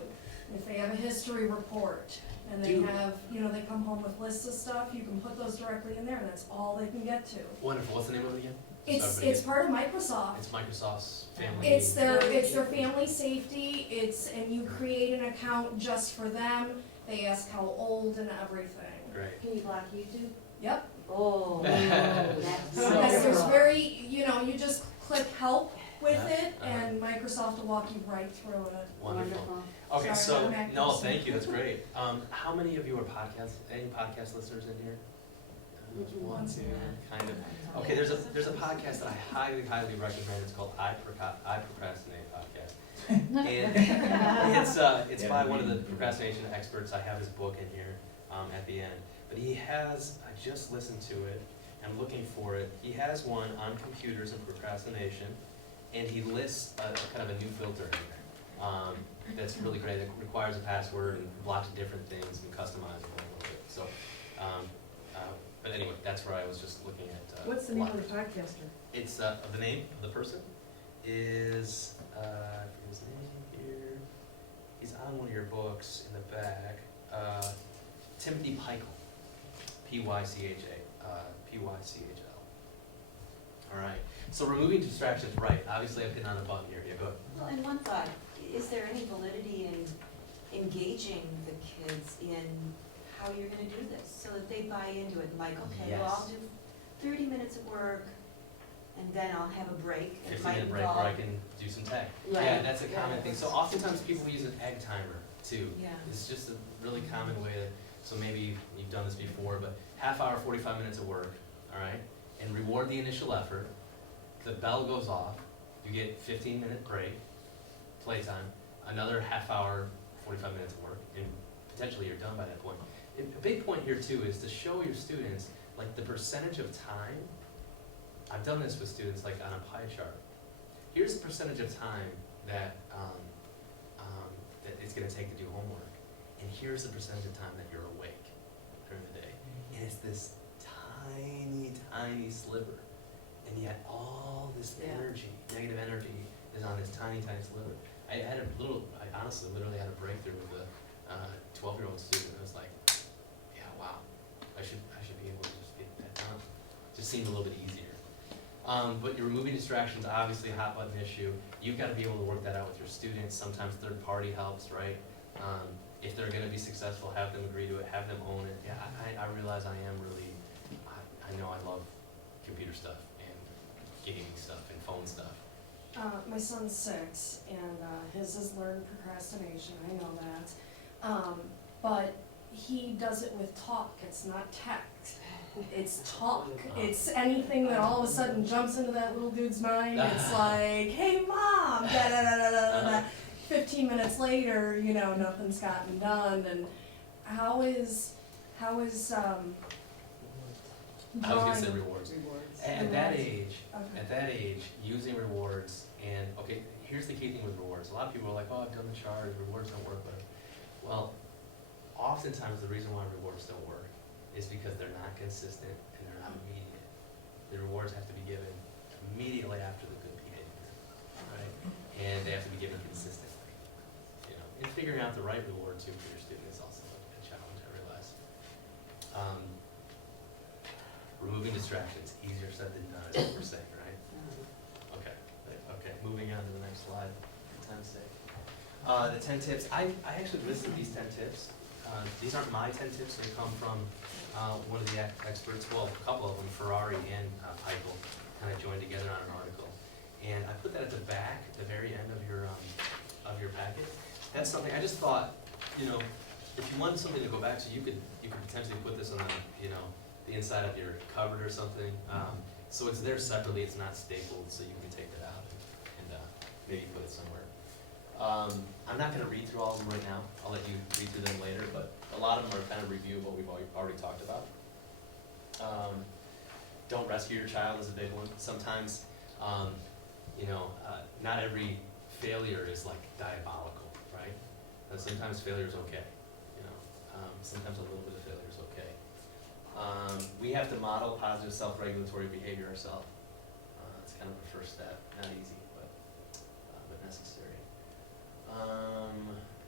If they have a history report, and they Dude. have, you know, they come home with lists of stuff, you can put those directly in there, and that's all they can get to. Wonderful. What's the name of it again? It's part of Microsoft. It's Microsoft's family. It's their family safety, and you create an account just for them, they ask how old and everything. Great. Can you block YouTube? Yep. Oh, that's There's wonderful. very, you know, you just click help with Yeah, it, and Microsoft will walk you right through it. Wonderful. Okay, Sorry, so, I'm acting no, so- thank you, that's great. How many of you are any podcast listeners in here? One, two, kind of. Okay, there's a podcast that I highly recommend. It's called I Procrastinate Podcast. And it's by one of the procrastination experts. I have his book in here at the end. But he has, I just listened to it, I'm looking for it. He has one on computers and procrastination, and he lists kind of a new filter in there. That's really great. It requires a password and blocks different things and customizable a little bit. So, but anyway, that's where I was just looking at. What's the name of the podcaster? It's, the name of the person is, I forget his name here. He's on one of your books in the back. Timothy Pychle. P-Y-C-H-A. P-Y-C-H-L. All right. So removing distractions, right. Obviously, I've hit on a button here. Yeah, go ahead. Well, and one thought, is there any validity in engaging the kids in how you're gonna do this, so that they buy into it, like, okay, well, I'll Yes. do 30 minutes of work, and then I'll have a break. It 15 might minute break where I involve- can do some tech. Right. Yeah, that's a Yeah. common thing. So oftentimes people use an egg timer too. Yeah. It's just a really common way to, so maybe you've done this before, but half hour, 45 minutes of work, all right? And reward the initial effort. The bell goes off, you get 15-minute break, playtime, another half hour, 45 minutes of work, and potentially you're done by that point. And a big point here too is to show your students like the percentage of time. I've done this with students like on a pie chart. Here's the percentage of time that that it's going to take to do homework, and here's the percentage of time that you're awake during the day. And it's this tiny, tiny sliver. and yet all this Yeah. energy, negative energy, is on this tiny, tiny sliver. I honestly literally had a breakthrough with a 12-year-old student. I was like, yeah, wow, I should be able to just get that done. Just seemed a little bit easier. But you're removing distractions, obviously a hot button issue. You've got to be able to work that out with your students. Sometimes third party helps, right? If they're going to be successful, have them agree to it, have them own it. Yeah, I realize I am really, I know I love computer stuff and gaming stuff and phone stuff. My son's 6, and his is learned procrastination, I know that. But he does it with talk, it's not text. It's talk. It's anything that all of a sudden jumps into that little dude's mind. It's like, hey mom, da da da da da da. 15 minutes later, you know, nothing's gotten done. And how is I was going to say rewards. Rewards. At that Rewards. age, Okay. at that age, using rewards, and, okay, here's the key thing with rewards. A lot of people are like, oh, I've done the charge, rewards don't work, but, well, oftentimes the reason why rewards don't work is because they're not consistent and they're not immediate. The rewards have to be given immediately after the good behavior, right? And they have to be given consistently, you know. And figuring out the right reward too for your student is also a challenge, I realize. Removing distractions, easier said than done, is what we're saying, right? Okay, moving on to the next slide, for time's sake. The 10 tips, I actually listed these 10 tips. These aren't my 10 tips, they come from one of the experts, well, a couple of them, Ferrari and Peichel, kind of joined together on an article. And I put that at the back, at the very end of your packet. That's something, I just thought, you know, if you wanted something to go back to, you could potentially put this on the, you know, the inside of your cupboard or something. So it's there separately, it's not stapled, so you can take that out and maybe put it somewhere. I'm not gonna read through all of them right now, I'll let you read through them later, but a lot of them are kind of review of what we've already talked about. Don't rescue your child is a big one. Sometimes, you know, not every failure is like diabolical, right? Sometimes failure is okay, you know, sometimes a little bit of failure is okay. We have to model positive self-regulatory behavior ourselves. It's kind of the first step, not easy, but necessary.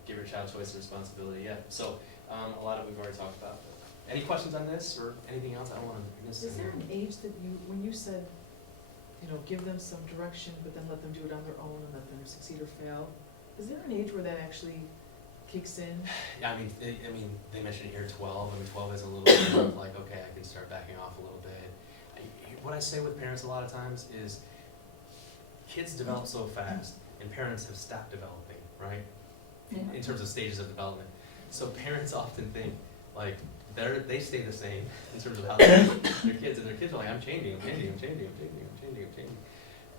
Give your child choice and responsibility, yeah. So, a lot of we've already talked about. Any questions on this or anything else? I don't want to miss Is there anything. an age that you, when you said, you know, give them some direction, but then let them do it on their own and let them succeed or fail, is there an age where that actually kicks in? Yeah, I mean, they mentioned here 12. I mean, 12 is a little bit of like, okay, I can start backing off a little bit. What I say with parents a lot of times is, kids develop so fast, and parents have stopped developing, right? In terms of stages of development. So parents often think, like, they stay the same in terms of how they treat their kids, and their kids are like, I'm changing.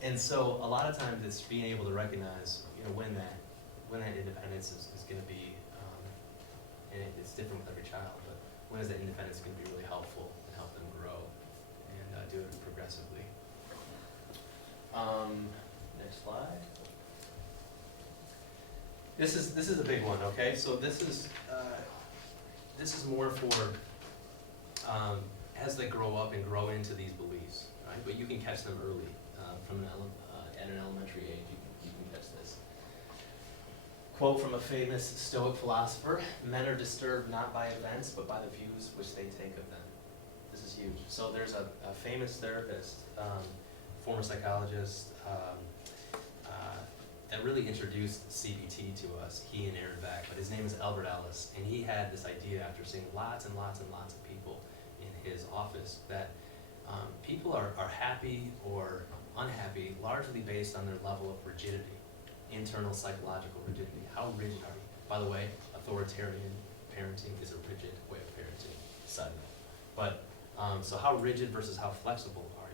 And so a lot of times it's being able to recognize, you know, when that independence is going to be, and it's different with every child, but when is that independence going to be really helpful and help them grow and do it progressively. Next slide. This is a big one, okay? So this is more for as they grow up and grow into these beliefs, right? But you can catch them early, at an elementary age. You can catch this. Quote from a famous Stoic philosopher: "Men are disturbed not by events, but by the views which they take of them." This is huge. So there's a famous therapist, former psychologist. That really introduced CBT to us, he and Aaron Beck, but his name is Albert Ellis, and he had this idea after seeing lots and lots and lots of people in his office that people are happy or unhappy largely based on their level of rigidity, internal psychological rigidity. How rigid are you? By the way, authoritarian parenting is a rigid way of parenting, side note. But, so how rigid versus how flexible are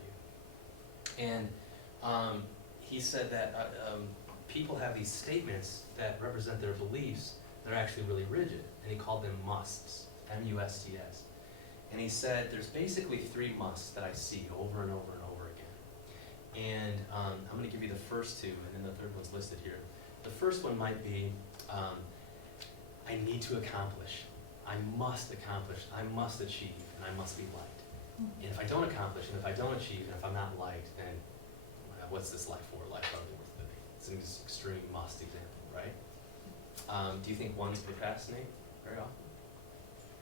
you? And he said that people have these statements that represent their beliefs that are actually really rigid, and he called them musts, M-U-S-T-S. And he said there's basically 3 musts that I see over and over and over again. And I'm going to give you the first 2, and then the third one's listed here. The first one might be, I need to accomplish, I must accomplish, I must achieve, and I must be liked. And if I don't accomplish, and if I don't achieve, and if I'm not liked, then what's this life for? Life hardly worth living. It's an extreme must example, right? Do you think ones procrastinate very often?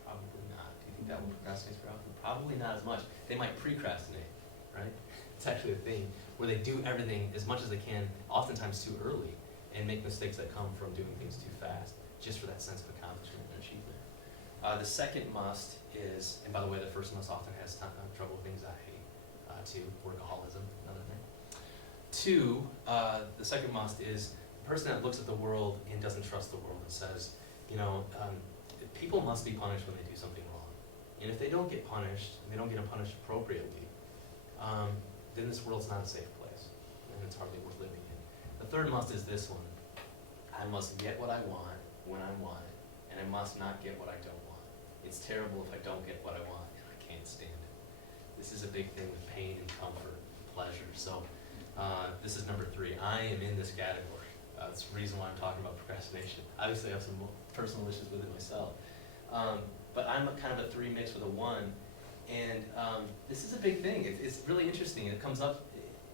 Probably not. Do you think that one procrastinates very often? Probably not as much. They might precrastinate, right? It's actually a thing where they do everything as much as they can, oftentimes too early, and make mistakes that come from doing things too fast, just for that sense of accomplishment and achievement. The second must is, and by the way, the first must often has trouble with anxiety, too, workaholism, another thing. Two, the second must is the person that looks at the world and doesn't trust the world and says, people must be punished when they do something wrong. And if they don't get punished, and they don't get punished appropriately, then this world's not a safe place, and it's hardly worth living in. The third must is this one. I must get what I want when I want it, and I must not get what I don't want. It's terrible if I don't get what I want, and I can't stand it. This is a big thing with pain and comfort and pleasure. So this is number 3. I am in this category. That's the reason why I'm talking about procrastination. Obviously, I have some personal issues with it myself. But I'm a kind of a 3 mixed with a 1. And this is a big thing. It's really interesting. It comes up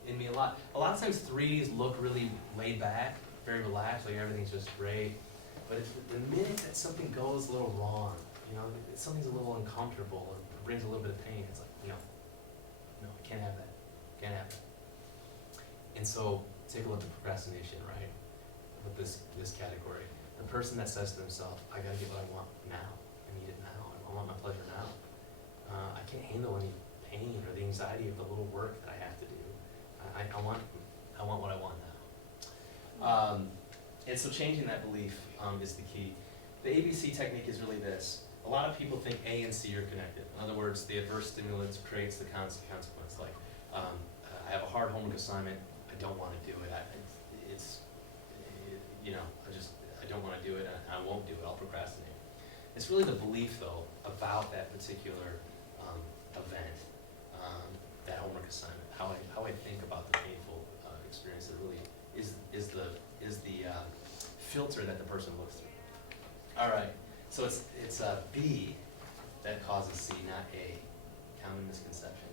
in me a lot. A lot of times 3s look really laid back, very relaxed, like everything's just great. But the minute that something goes a little wrong, something's a little uncomfortable, or brings a little bit of pain, it's like, no, I can't have that. Can't have that. And so take a look at procrastination, right? With this category. The person that says to themselves, I gotta get what I want now. I need it now. I want my pleasure now. I can't handle any pain or the anxiety of the little work that I have to do. I want what I want now. And so changing that belief is the key. The ABC technique is really this. A lot of people think A and C are connected. In other words, the adverse stimulus creates the consequence. Like, I have a hard homework assignment. I don't want to do it. I don't want to do it. And I won't do it. I'll procrastinate. It's really the belief, though, about that particular event, that homework assignment, how I think about the painful experience that really is the filter that the person looks through. All right, so it's B that causes C, not A, common misconception,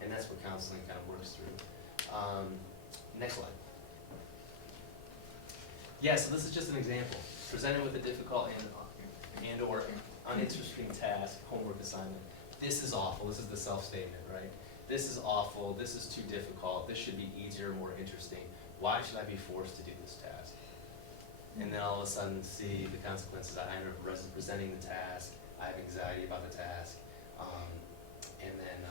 and that's what counseling kind of works through. Next slide. Yeah, so this is just an example. Presented with a difficult and or uninteresting task, homework assignment. This is awful. This is the self-statement, right? This is awful. This is too difficult. This should be easier, more interesting. Why should I be forced to do this task? And then all of a sudden see the consequences. I end up presenting the task. I have anxiety about the task. And then,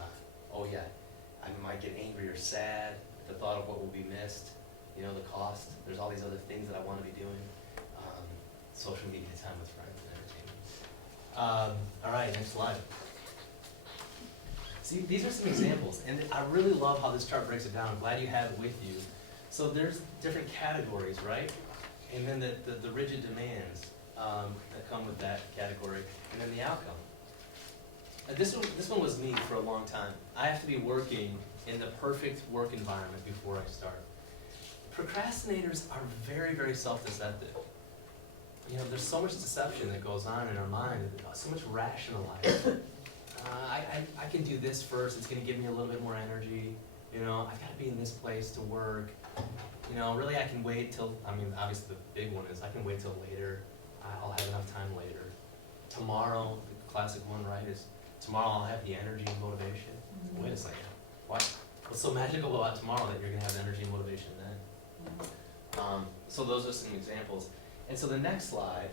I might get angry or sad at the thought of what will be missed. The cost. There's all these other things that I want to be doing. Social media, time with friends, and entertainment. All right, next slide. See, these are some examples, and I really love how this chart breaks it down. I'm glad you have it with you. So there's different categories, right? And then the rigid demands that come with that category, and then the outcome. This one was me for a long time. I have to be working in the perfect work environment before I start. Procrastinators are very, very self-deceptive. There's so much deception that goes on in our mind, so much rationalizing. I can do this first, it's gonna give me a little bit more energy. I've gotta be in this place to work. Really I can wait till, obviously the big one is I can wait till later. I'll have enough time later. Tomorrow, the classic one, right, is tomorrow I'll have the energy and motivation. Mm-hmm. Wait a second, what? What's so magical about tomorrow that you're gonna have energy and motivation then? So those are some examples. And so the next slide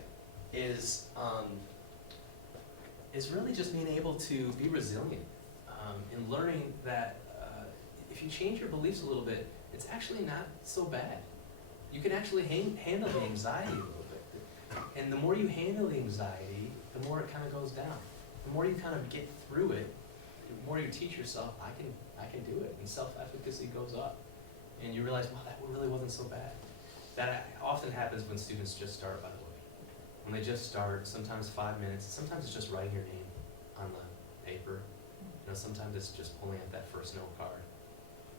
is really just being able to be resilient and learning that if you change your beliefs a little bit, it's actually not so bad. You can actually handle the anxiety a little bit. And the more you handle the anxiety, the more it kind of goes down. The more you kind of get through it, the more you teach yourself, I can do it, and self-efficacy goes up. And you realize, wow, that really wasn't so bad. That often happens when students just start, by the way. When they just start, sometimes 5 minutes, sometimes it's just writing your name on the paper. Sometimes it's just pulling out that first note card.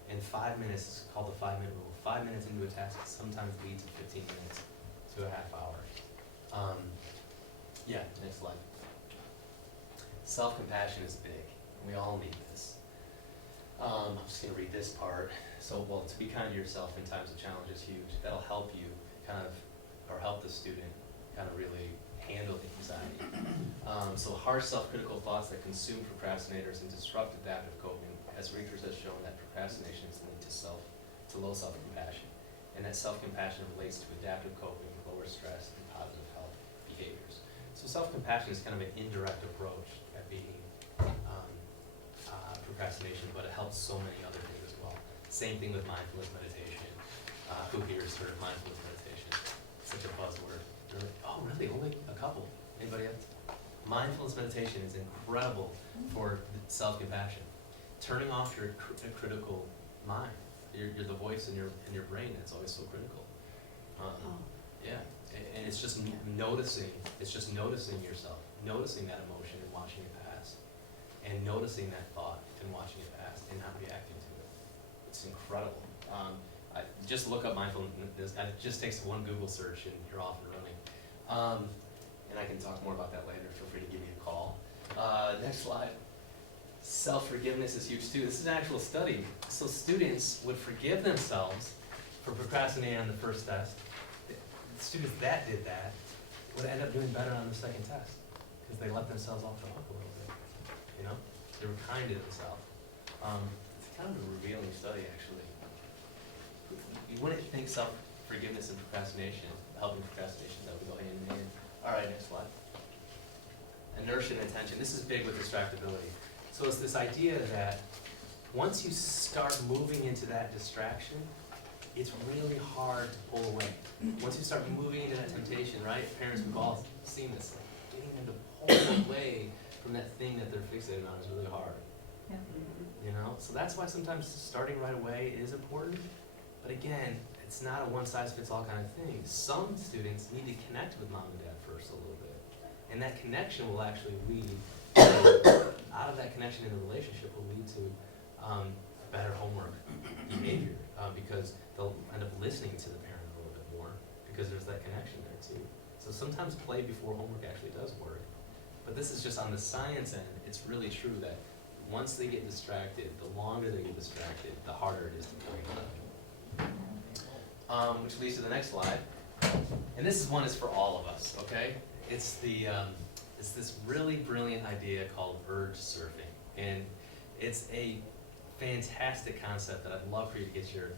And 5 minutes is called the 5-minute rule. 5 minutes into a task sometimes leads to 15 minutes to a half hour. Next slide. Self-compassion is big, We all need this. I'm just gonna read this part. So, well, to be kind to yourself in times of challenge is huge. That'll help you kind of, or help the student kind of really handle the anxiety. So harsh self-critical thoughts that consume procrastinators and disrupt adaptive coping, as research has shown that procrastination is linked to low self-compassion, and that self-compassion relates to adaptive coping, lower stress, and positive health behaviors. So self-compassion is kind of an indirect approach at beating procrastination, but it helps so many other things as well. Same thing with mindfulness meditation. Who here has heard of mindfulness meditation? Such a buzzword. Really? Oh, really? Only a couple? Anybody else? Mindfulness meditation is incredible for self-compassion. Turning off your critical mind. You're the voice in your brain that's always so critical. Yeah, and it's just noticing. It's just noticing yourself, noticing that emotion and watching it pass, and noticing that thought and watching it pass and not reacting to it. It's incredible. Just look up mindfulness. It just takes one Google search and you're off and running. And I can talk more about that later. Feel free to give me a call. Next slide. Self-forgiveness is huge too. This is an actual study. So students would forgive themselves for procrastinating on the first test. The students that did that would end up doing better on the second test because they let themselves off the hook a little bit. You know, they were kind to themselves. It's kind of a revealing study, actually. You wouldn't think self-forgiveness and procrastination, helping procrastination, that would go hand in hand. All right, next slide. Inertia and attention. This is big with distractibility. So it's this idea that once you start moving into that distraction, it's really hard to pull away. Once you start moving into that temptation, right? Parents, we've all seen this. Like, getting them to pull away from that thing that they're fixated on is really hard. Yeah. You know? So that's why sometimes starting right away is important. But again, it's not a one-size-fits-all kind of thing. Some students need to connect with mom and dad first a little bit. And that connection will actually lead out of that connection in the relationship will lead to better homework behavior because they'll end up listening to the parent a little bit more because there's that connection there too. So sometimes play before homework actually does work. But this is just on the science end. It's really true that once they get distracted, the longer they get distracted, the harder it is to pull them out. Which leads to the next slide. And this one is for all of us, okay? It's this really brilliant idea called urge surfing. And it's a fantastic concept that I'd love for you to get your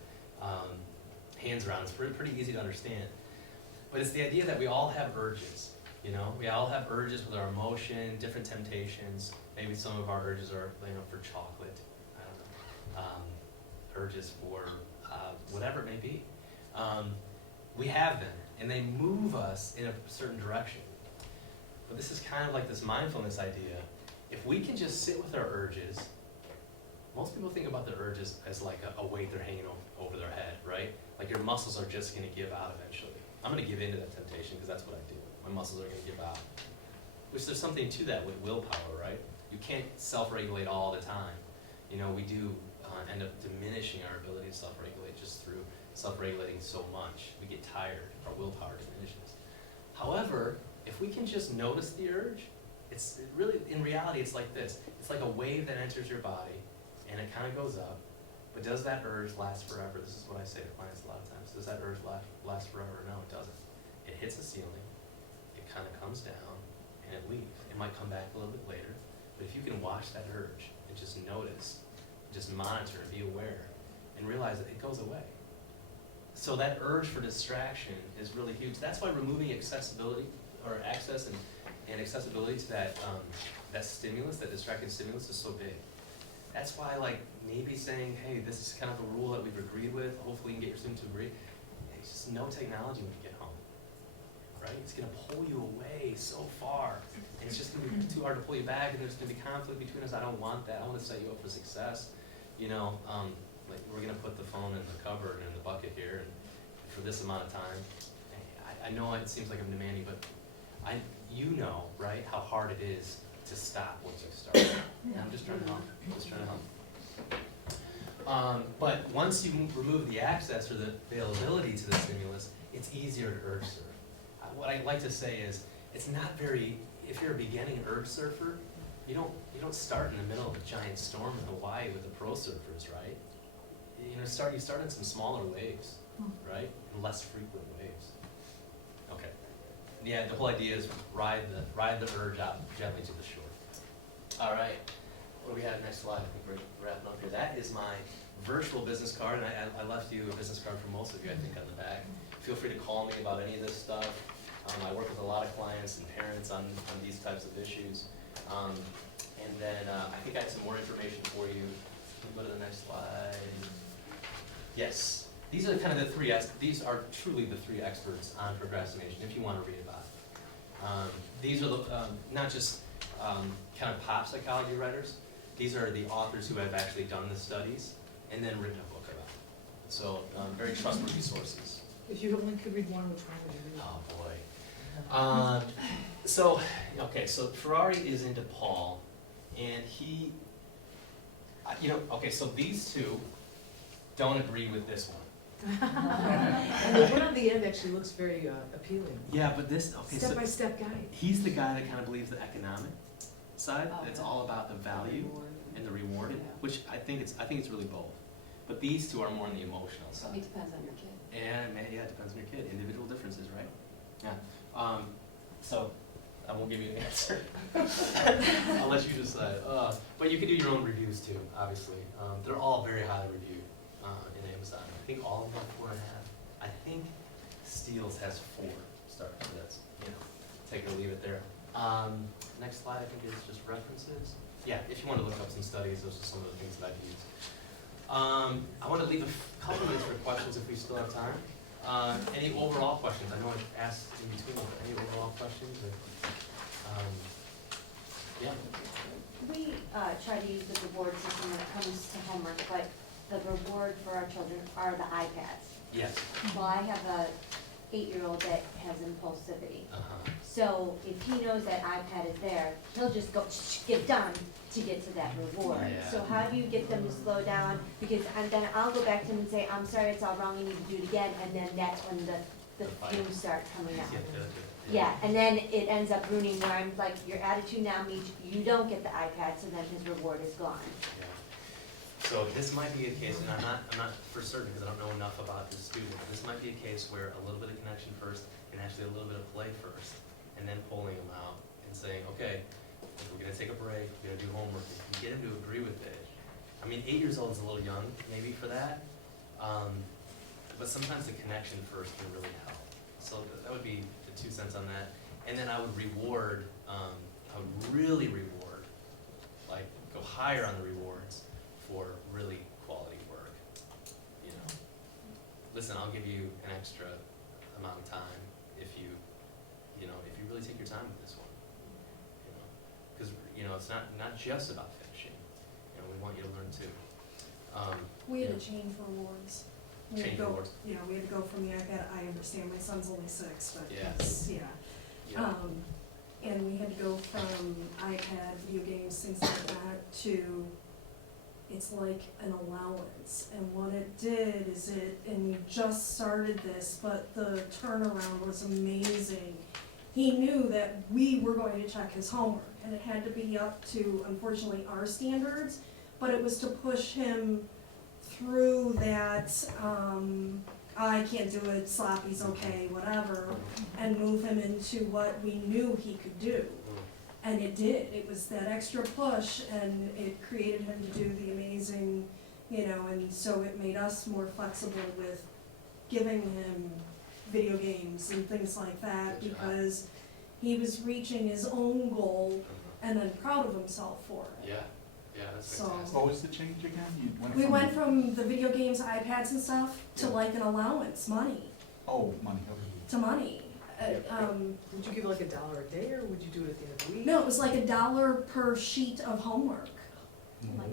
hands around. It's pretty easy to understand. But it's the idea that we all have urges, you know? We all have urges with our emotion, different temptations. Maybe some of our urges are, you know, for chocolate. I don't know. Urges for whatever it may be. We have them, and they move us in a certain direction. But this is kind of like this mindfulness idea. If we can just sit with our urges, most people think about their urges as like a weight they're hanging over their head, right? Like your muscles are just going to give out eventually. I'm going to give into that temptation because that's what I do. My muscles are going to give out. Which there's something to that with willpower, right? You can't self-regulate all the time. You know, we do end up diminishing our ability to self-regulate just through self-regulating so much. We get tired, our willpower diminishes. However, if we can just notice the urge, it's really, in reality, it's like this. It's like a wave that enters your body, and it kind of goes up, but does that urge last forever? This is what I say to clients a lot of times. Does that urge last forever? No, it doesn't. It hits the ceiling, it kind of comes down, and it leaves. It might come back a little bit later, but if you can watch that urge and just notice, just monitor and be aware, and realize that it goes away. So that urge for distraction is really huge. That's why removing accessibility or access and accessibility to that that stimulus, that distracting stimulus, is so big. That's why, like, maybe saying, hey, this is kind of a rule that we've agreed with. Hopefully, you can get your student to agree. Hey, just no technology when you get home, right? It's going to pull you away so far, and it's just going to be too hard to pull you back. And there's going to be conflict between us. I don't want that. I want to set you up for success. You know, like we're going to put the phone in the cupboard and in the bucket here, and for this amount of time. I know it seems like I'm demanding, but you know, right, how hard it is to stop once you start. And I'm just trying to help. But once you remove the access or the availability to the stimulus, it's easier to urge surf. What I like to say is, it's not very, if you're a beginning urge surfer, you don't start in the middle of a giant storm in Hawaii with the pro surfers, right? You start in some smaller waves, right? And less frequent waves. Okay. Yeah, the whole idea is ride the urge out gently to the shore. All right. What do we have next slide? I think we're wrapping up here. That is my virtual business card, and I left you a business card for most of you, I think, on the back. Feel free to call me about any of this stuff. I work with a lot of clients and parents on these types of issues. And then I think I have some more information for you. Can we go to the next slide? Yes. These are kind of these are truly the three experts on procrastination, if you want to read about it. These are not just kind of pop psychology writers. These are the authors who have actually done the studies and then written a book about it. So very trustworthy sources. If you only could read one, which one would you read? Oh boy. So Ferrari is into Paul, and he, so these two don't agree with this one. And the one on the end actually looks very appealing. Yeah, but Step-by-step guide. he's the guy that kind of believes the economic side. It's all about the value and the reward, Yeah. which I think it's really both. But these two are more on the emotional side. It depends on your kid. And it depends on your kid. Individual differences, right? Yeah. So I won't give you an answer. I'll let you decide. But you can do your own reviews too, obviously. They're all very highly reviewed in Amazon. I think all of them are 4.5. I think Steele's has 4 stars. So that's, take it or leave it there. Next slide, I think, is just references. Yeah, if you want to look up some studies, those are some of the things that I've used. I want to leave a couple minutes for questions if we still have time. Any overall questions? I know I've asked in between, but any overall questions? Yeah. We try to use the reward system when it comes to homework, but the reward for our children are the iPads. Yes. Well, I have a 8-year-old that has impulsivity. Uh-huh. So if he knows that iPad is there, he'll just go get done to get to that reward. Yeah. So how do you get them to slow down? Because, and then I'll go back to him and say, I'm sorry, it's all wrong, you need to do it again, and then that's when the fumes start coming out. Yeah, and then it ends up ruining where I'm like, your attitude now means you don't get the iPad, so then his reward is gone. Yeah. So this might be a case, and I'm not for certain because I don't know enough about this student, but this might be a case where a little bit of connection first and actually a little bit of play first, and then pulling them out and saying, okay, if we're gonna take a break, we're gonna do homework, if you get him to agree with it. I mean, 8 years old is a little young maybe for that, but sometimes the connection first can really help. So that would be the 2 cents on that. And then I would reward, I would really reward, like go higher on the rewards for really quality work. Listen, I'll give you an extra amount of time if you really take your time with this one. Because it's not just about finishing. We want you to learn too. We had to change rewards. We had to Change go- rewards. Yeah, we had to go from the iPad, I understand, my son's only 6, but Yeah. it's, yeah. Yeah. And we had to go from iPad, video games, things like that, to, it's like an allowance. And what it did is and we just started this, but the turnaround was amazing. He knew that we were going to check his homework, and it had to be up to, unfortunately, our standards, but it was to push him through that, I can't do it, sloppy's okay, whatever, and move him into what we knew he could do. And it did, it was that extra push, and it created him to do the amazing, and so it made us more flexible with giving him video games and things like that, Good job. because he was reaching his own goal and then proud of himself for it. Yeah, that's So- fantastic. What was the change again? You We went from the video games, iPads and stuff, to Yeah. like an allowance, money, Oh, money, okay. to money. Would you give like $1 a day, or would you do it at the end of the week? No, it was like $1 per sheet of homework.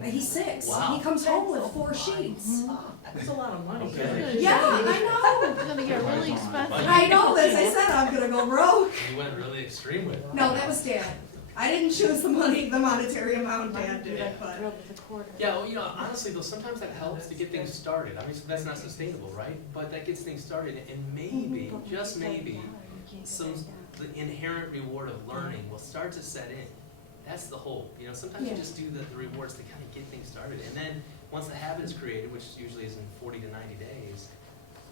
He's 6, Wow. he comes home with 4 sheets. That's a lot of money. Okay. Yeah, I know, It's gonna get really expensive. I know, as I said, I'm gonna go broke. You went really extreme with it. No, that was Dad. I didn't choose the monetary amount, Dad did, but. Drilled with a quarter. Yeah, well, honestly though, sometimes that helps to get things started. I mean, so that's not sustainable, right? But that gets things started, and maybe, just maybe, the inherent reward of learning will start to set in. That's the whole, you know, sometimes you Yeah. just do the rewards to kind of get things started. And then, once the habit is created, which usually is in 40 to 90 days,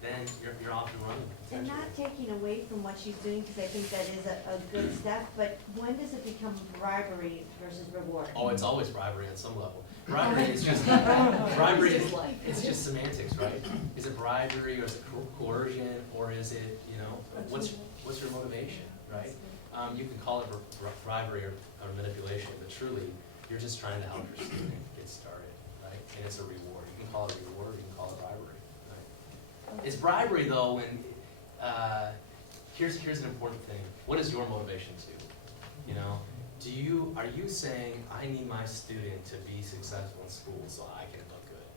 then you're off and running. And essentially. not taking away from what she's doing, because I think that is a good step, but when does it become bribery versus reward? Oh, it's always bribery on some level. Bribery is just, bribery is, it's just semantics, right? Is it bribery, or is it coercion, or is it, you know, what's your motivation, right? You can call it bribery or manipulation, but truly, you're just trying to help your student get started, right? And it's a reward. You can call it a reward, you can call it bribery, right? It's bribery though when, here's an important thing. What is your motivation to? You know, are you saying, I need my student to be successful in school so I can look good?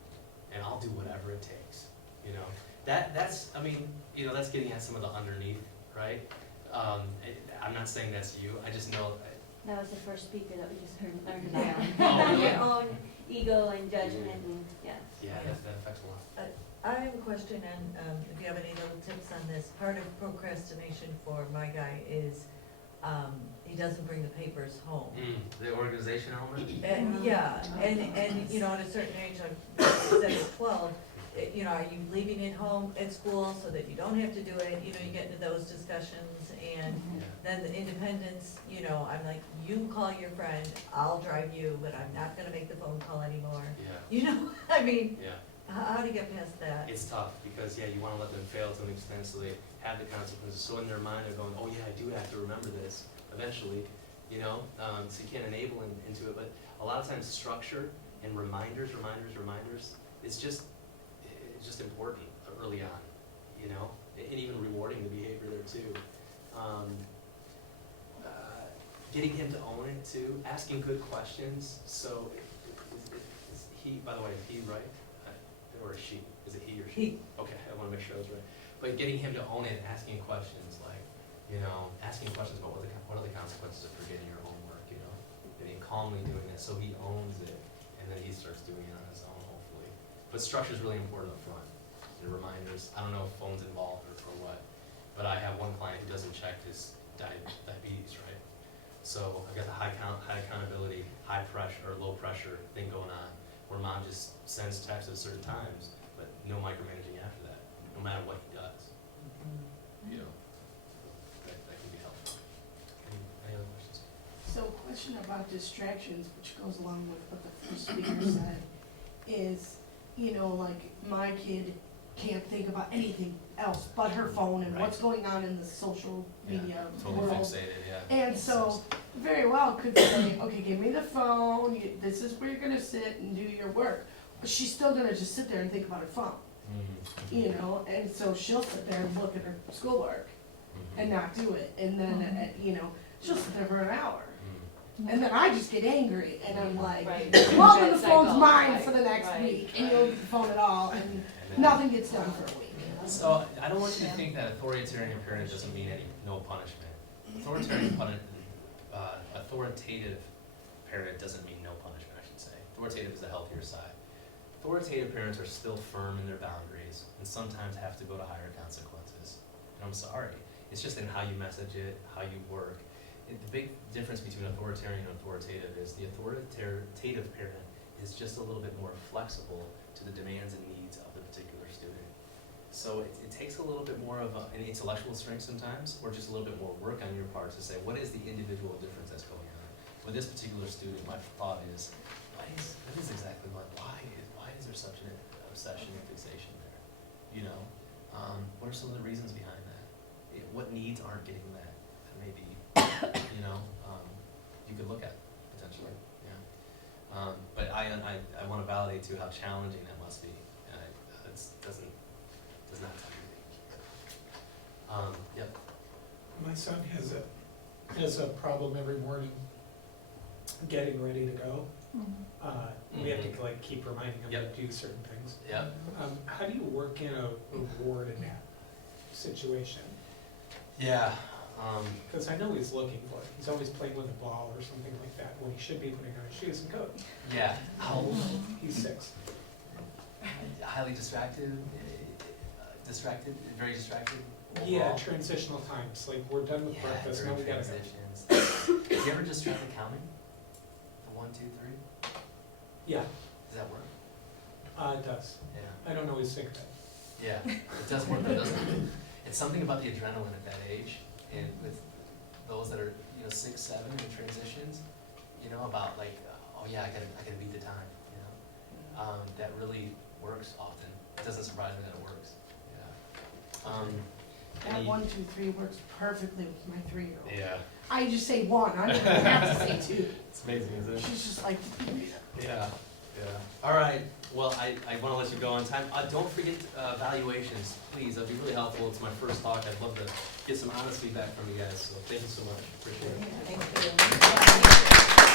And I'll do whatever it takes, you know? That's, I mean, you know, that's getting at some of the underneath, right? I'm not saying that's you, I just know. That was the first speaker that we just learned Oh, about. really? Your own ego and judgment and, yeah. Yeah, that affects a lot. I have a question, and if you have any little tips on this. Part of procrastination for my guy is he doesn't bring the papers home. The organization element? And, yeah, and, you know, at a certain age, like 7 or 12, you know, are you leaving it home at school so that you don't have to do it? You know, you get into those discussions, and Yeah. then the independence, you know, I'm like, you call your friend, I'll drive you, but I'm not gonna make the phone call anymore. Yeah, You know, I mean, yeah. how do you get past that? It's tough, because, yeah, you wanna let them fail to an extent so they have the consequences. So in their mind, they're going, oh yeah, I do have to remember this eventually, you know? So you can't enable them into it, but a lot of times structure and reminders, it's just important early on, you know? And even rewarding the behavior there too. Getting him to own it too, asking good questions. So is he, by the way, is he right? Or is she? Is it he or she? He. Okay, I wanna make sure I was right. But getting him to own it, asking questions like, you know, asking questions about what are the consequences of forgetting your homework, you know? And he calmly doing it, so he owns it, and then he starts doing it on his own, hopefully. But structure's really important up front, and reminders. I don't know if phone's involved or what, but I have one client who doesn't check his diabetes, right? So I've got the high accountability, high pressure, or low pressure thing going on, where mom just sends texts at certain times, but no micromanaging after that, no matter what he does. You know, that can be helpful. Any other questions? So question about distractions, which goes along with what the first speaker said, is, you know, like my kid can't think about anything else but her phone and what's going on in the social media Totally world. fixated, yeah. And so, very well could say, okay, give me the phone, this is where you're gonna sit and do your work. But she's still gonna just sit there and think about her phone, you know, and so she'll sit there and look at her schoolwork and not do it. And then, you know, she'll sit there for an hour. And then I just get angry and I'm like, Right. well, then the That phone's cycle, mine right, for the next right, week and you don't get the phone at all and nothing gets done for a week. So I don't want you to think that authoritarian parent doesn't mean no punishment. Authoritative parent doesn't mean no punishment, I should say. Authoritative is the healthier side. Authoritative parents are still firm in their boundaries and sometimes have to go to higher consequences. And I'm sorry, it's just in how you message it, how you work. The big difference between authoritarian and authoritative is the authoritative parent is just a little bit more flexible to the demands and needs of the particular student. So it takes a little bit more of an intellectual strength sometimes, or just a little bit more work on your part to say, what is the individual difference that's going on? With this particular student, my thought is, why is there such an obsession and fixation there? You know, what are some of the reasons behind that? What needs aren't getting met? That maybe, you know, you could look at potentially, yeah. But I want to validate too how challenging that must be. It does not tell me. Yep. My son has a problem every morning getting ready to go. We have to like keep reminding him to do certain things. Yep. How do you work in a reward in that situation? Yeah. Because I know he's looking for it. He's always playing with a ball or something like that when he should be putting on his shoes and coat. Yeah. How old? He's 6. Highly distracted, very distracted. Yeah, overall. transitional times. Like we're done with breakfast, now during we gotta go. transitions. Do you ever distracted counting? 1, 2, 3? Yeah, Does that work? it does. Yeah. I don't always think that. Yeah, it does work, though, doesn't it? It's something about the adrenaline at that age, and with those that are, 6, 7 in transitions, about like, oh yeah, I gotta beat the time, that really works often. It doesn't surprise me that it works, yeah. That 1, 2, 3 works perfectly with my 3-year-old. Yeah, I just say 1, I don't even have to say 2. it's amazing, isn't it? She's just like, Yeah, yeah. All right, well, I wanna let you go on time. Don't forget evaluations, please, that'd be really helpful. It's my first talk. I'd love to get some honest feedback from you guys, so thank you so much, appreciate it. Thank you.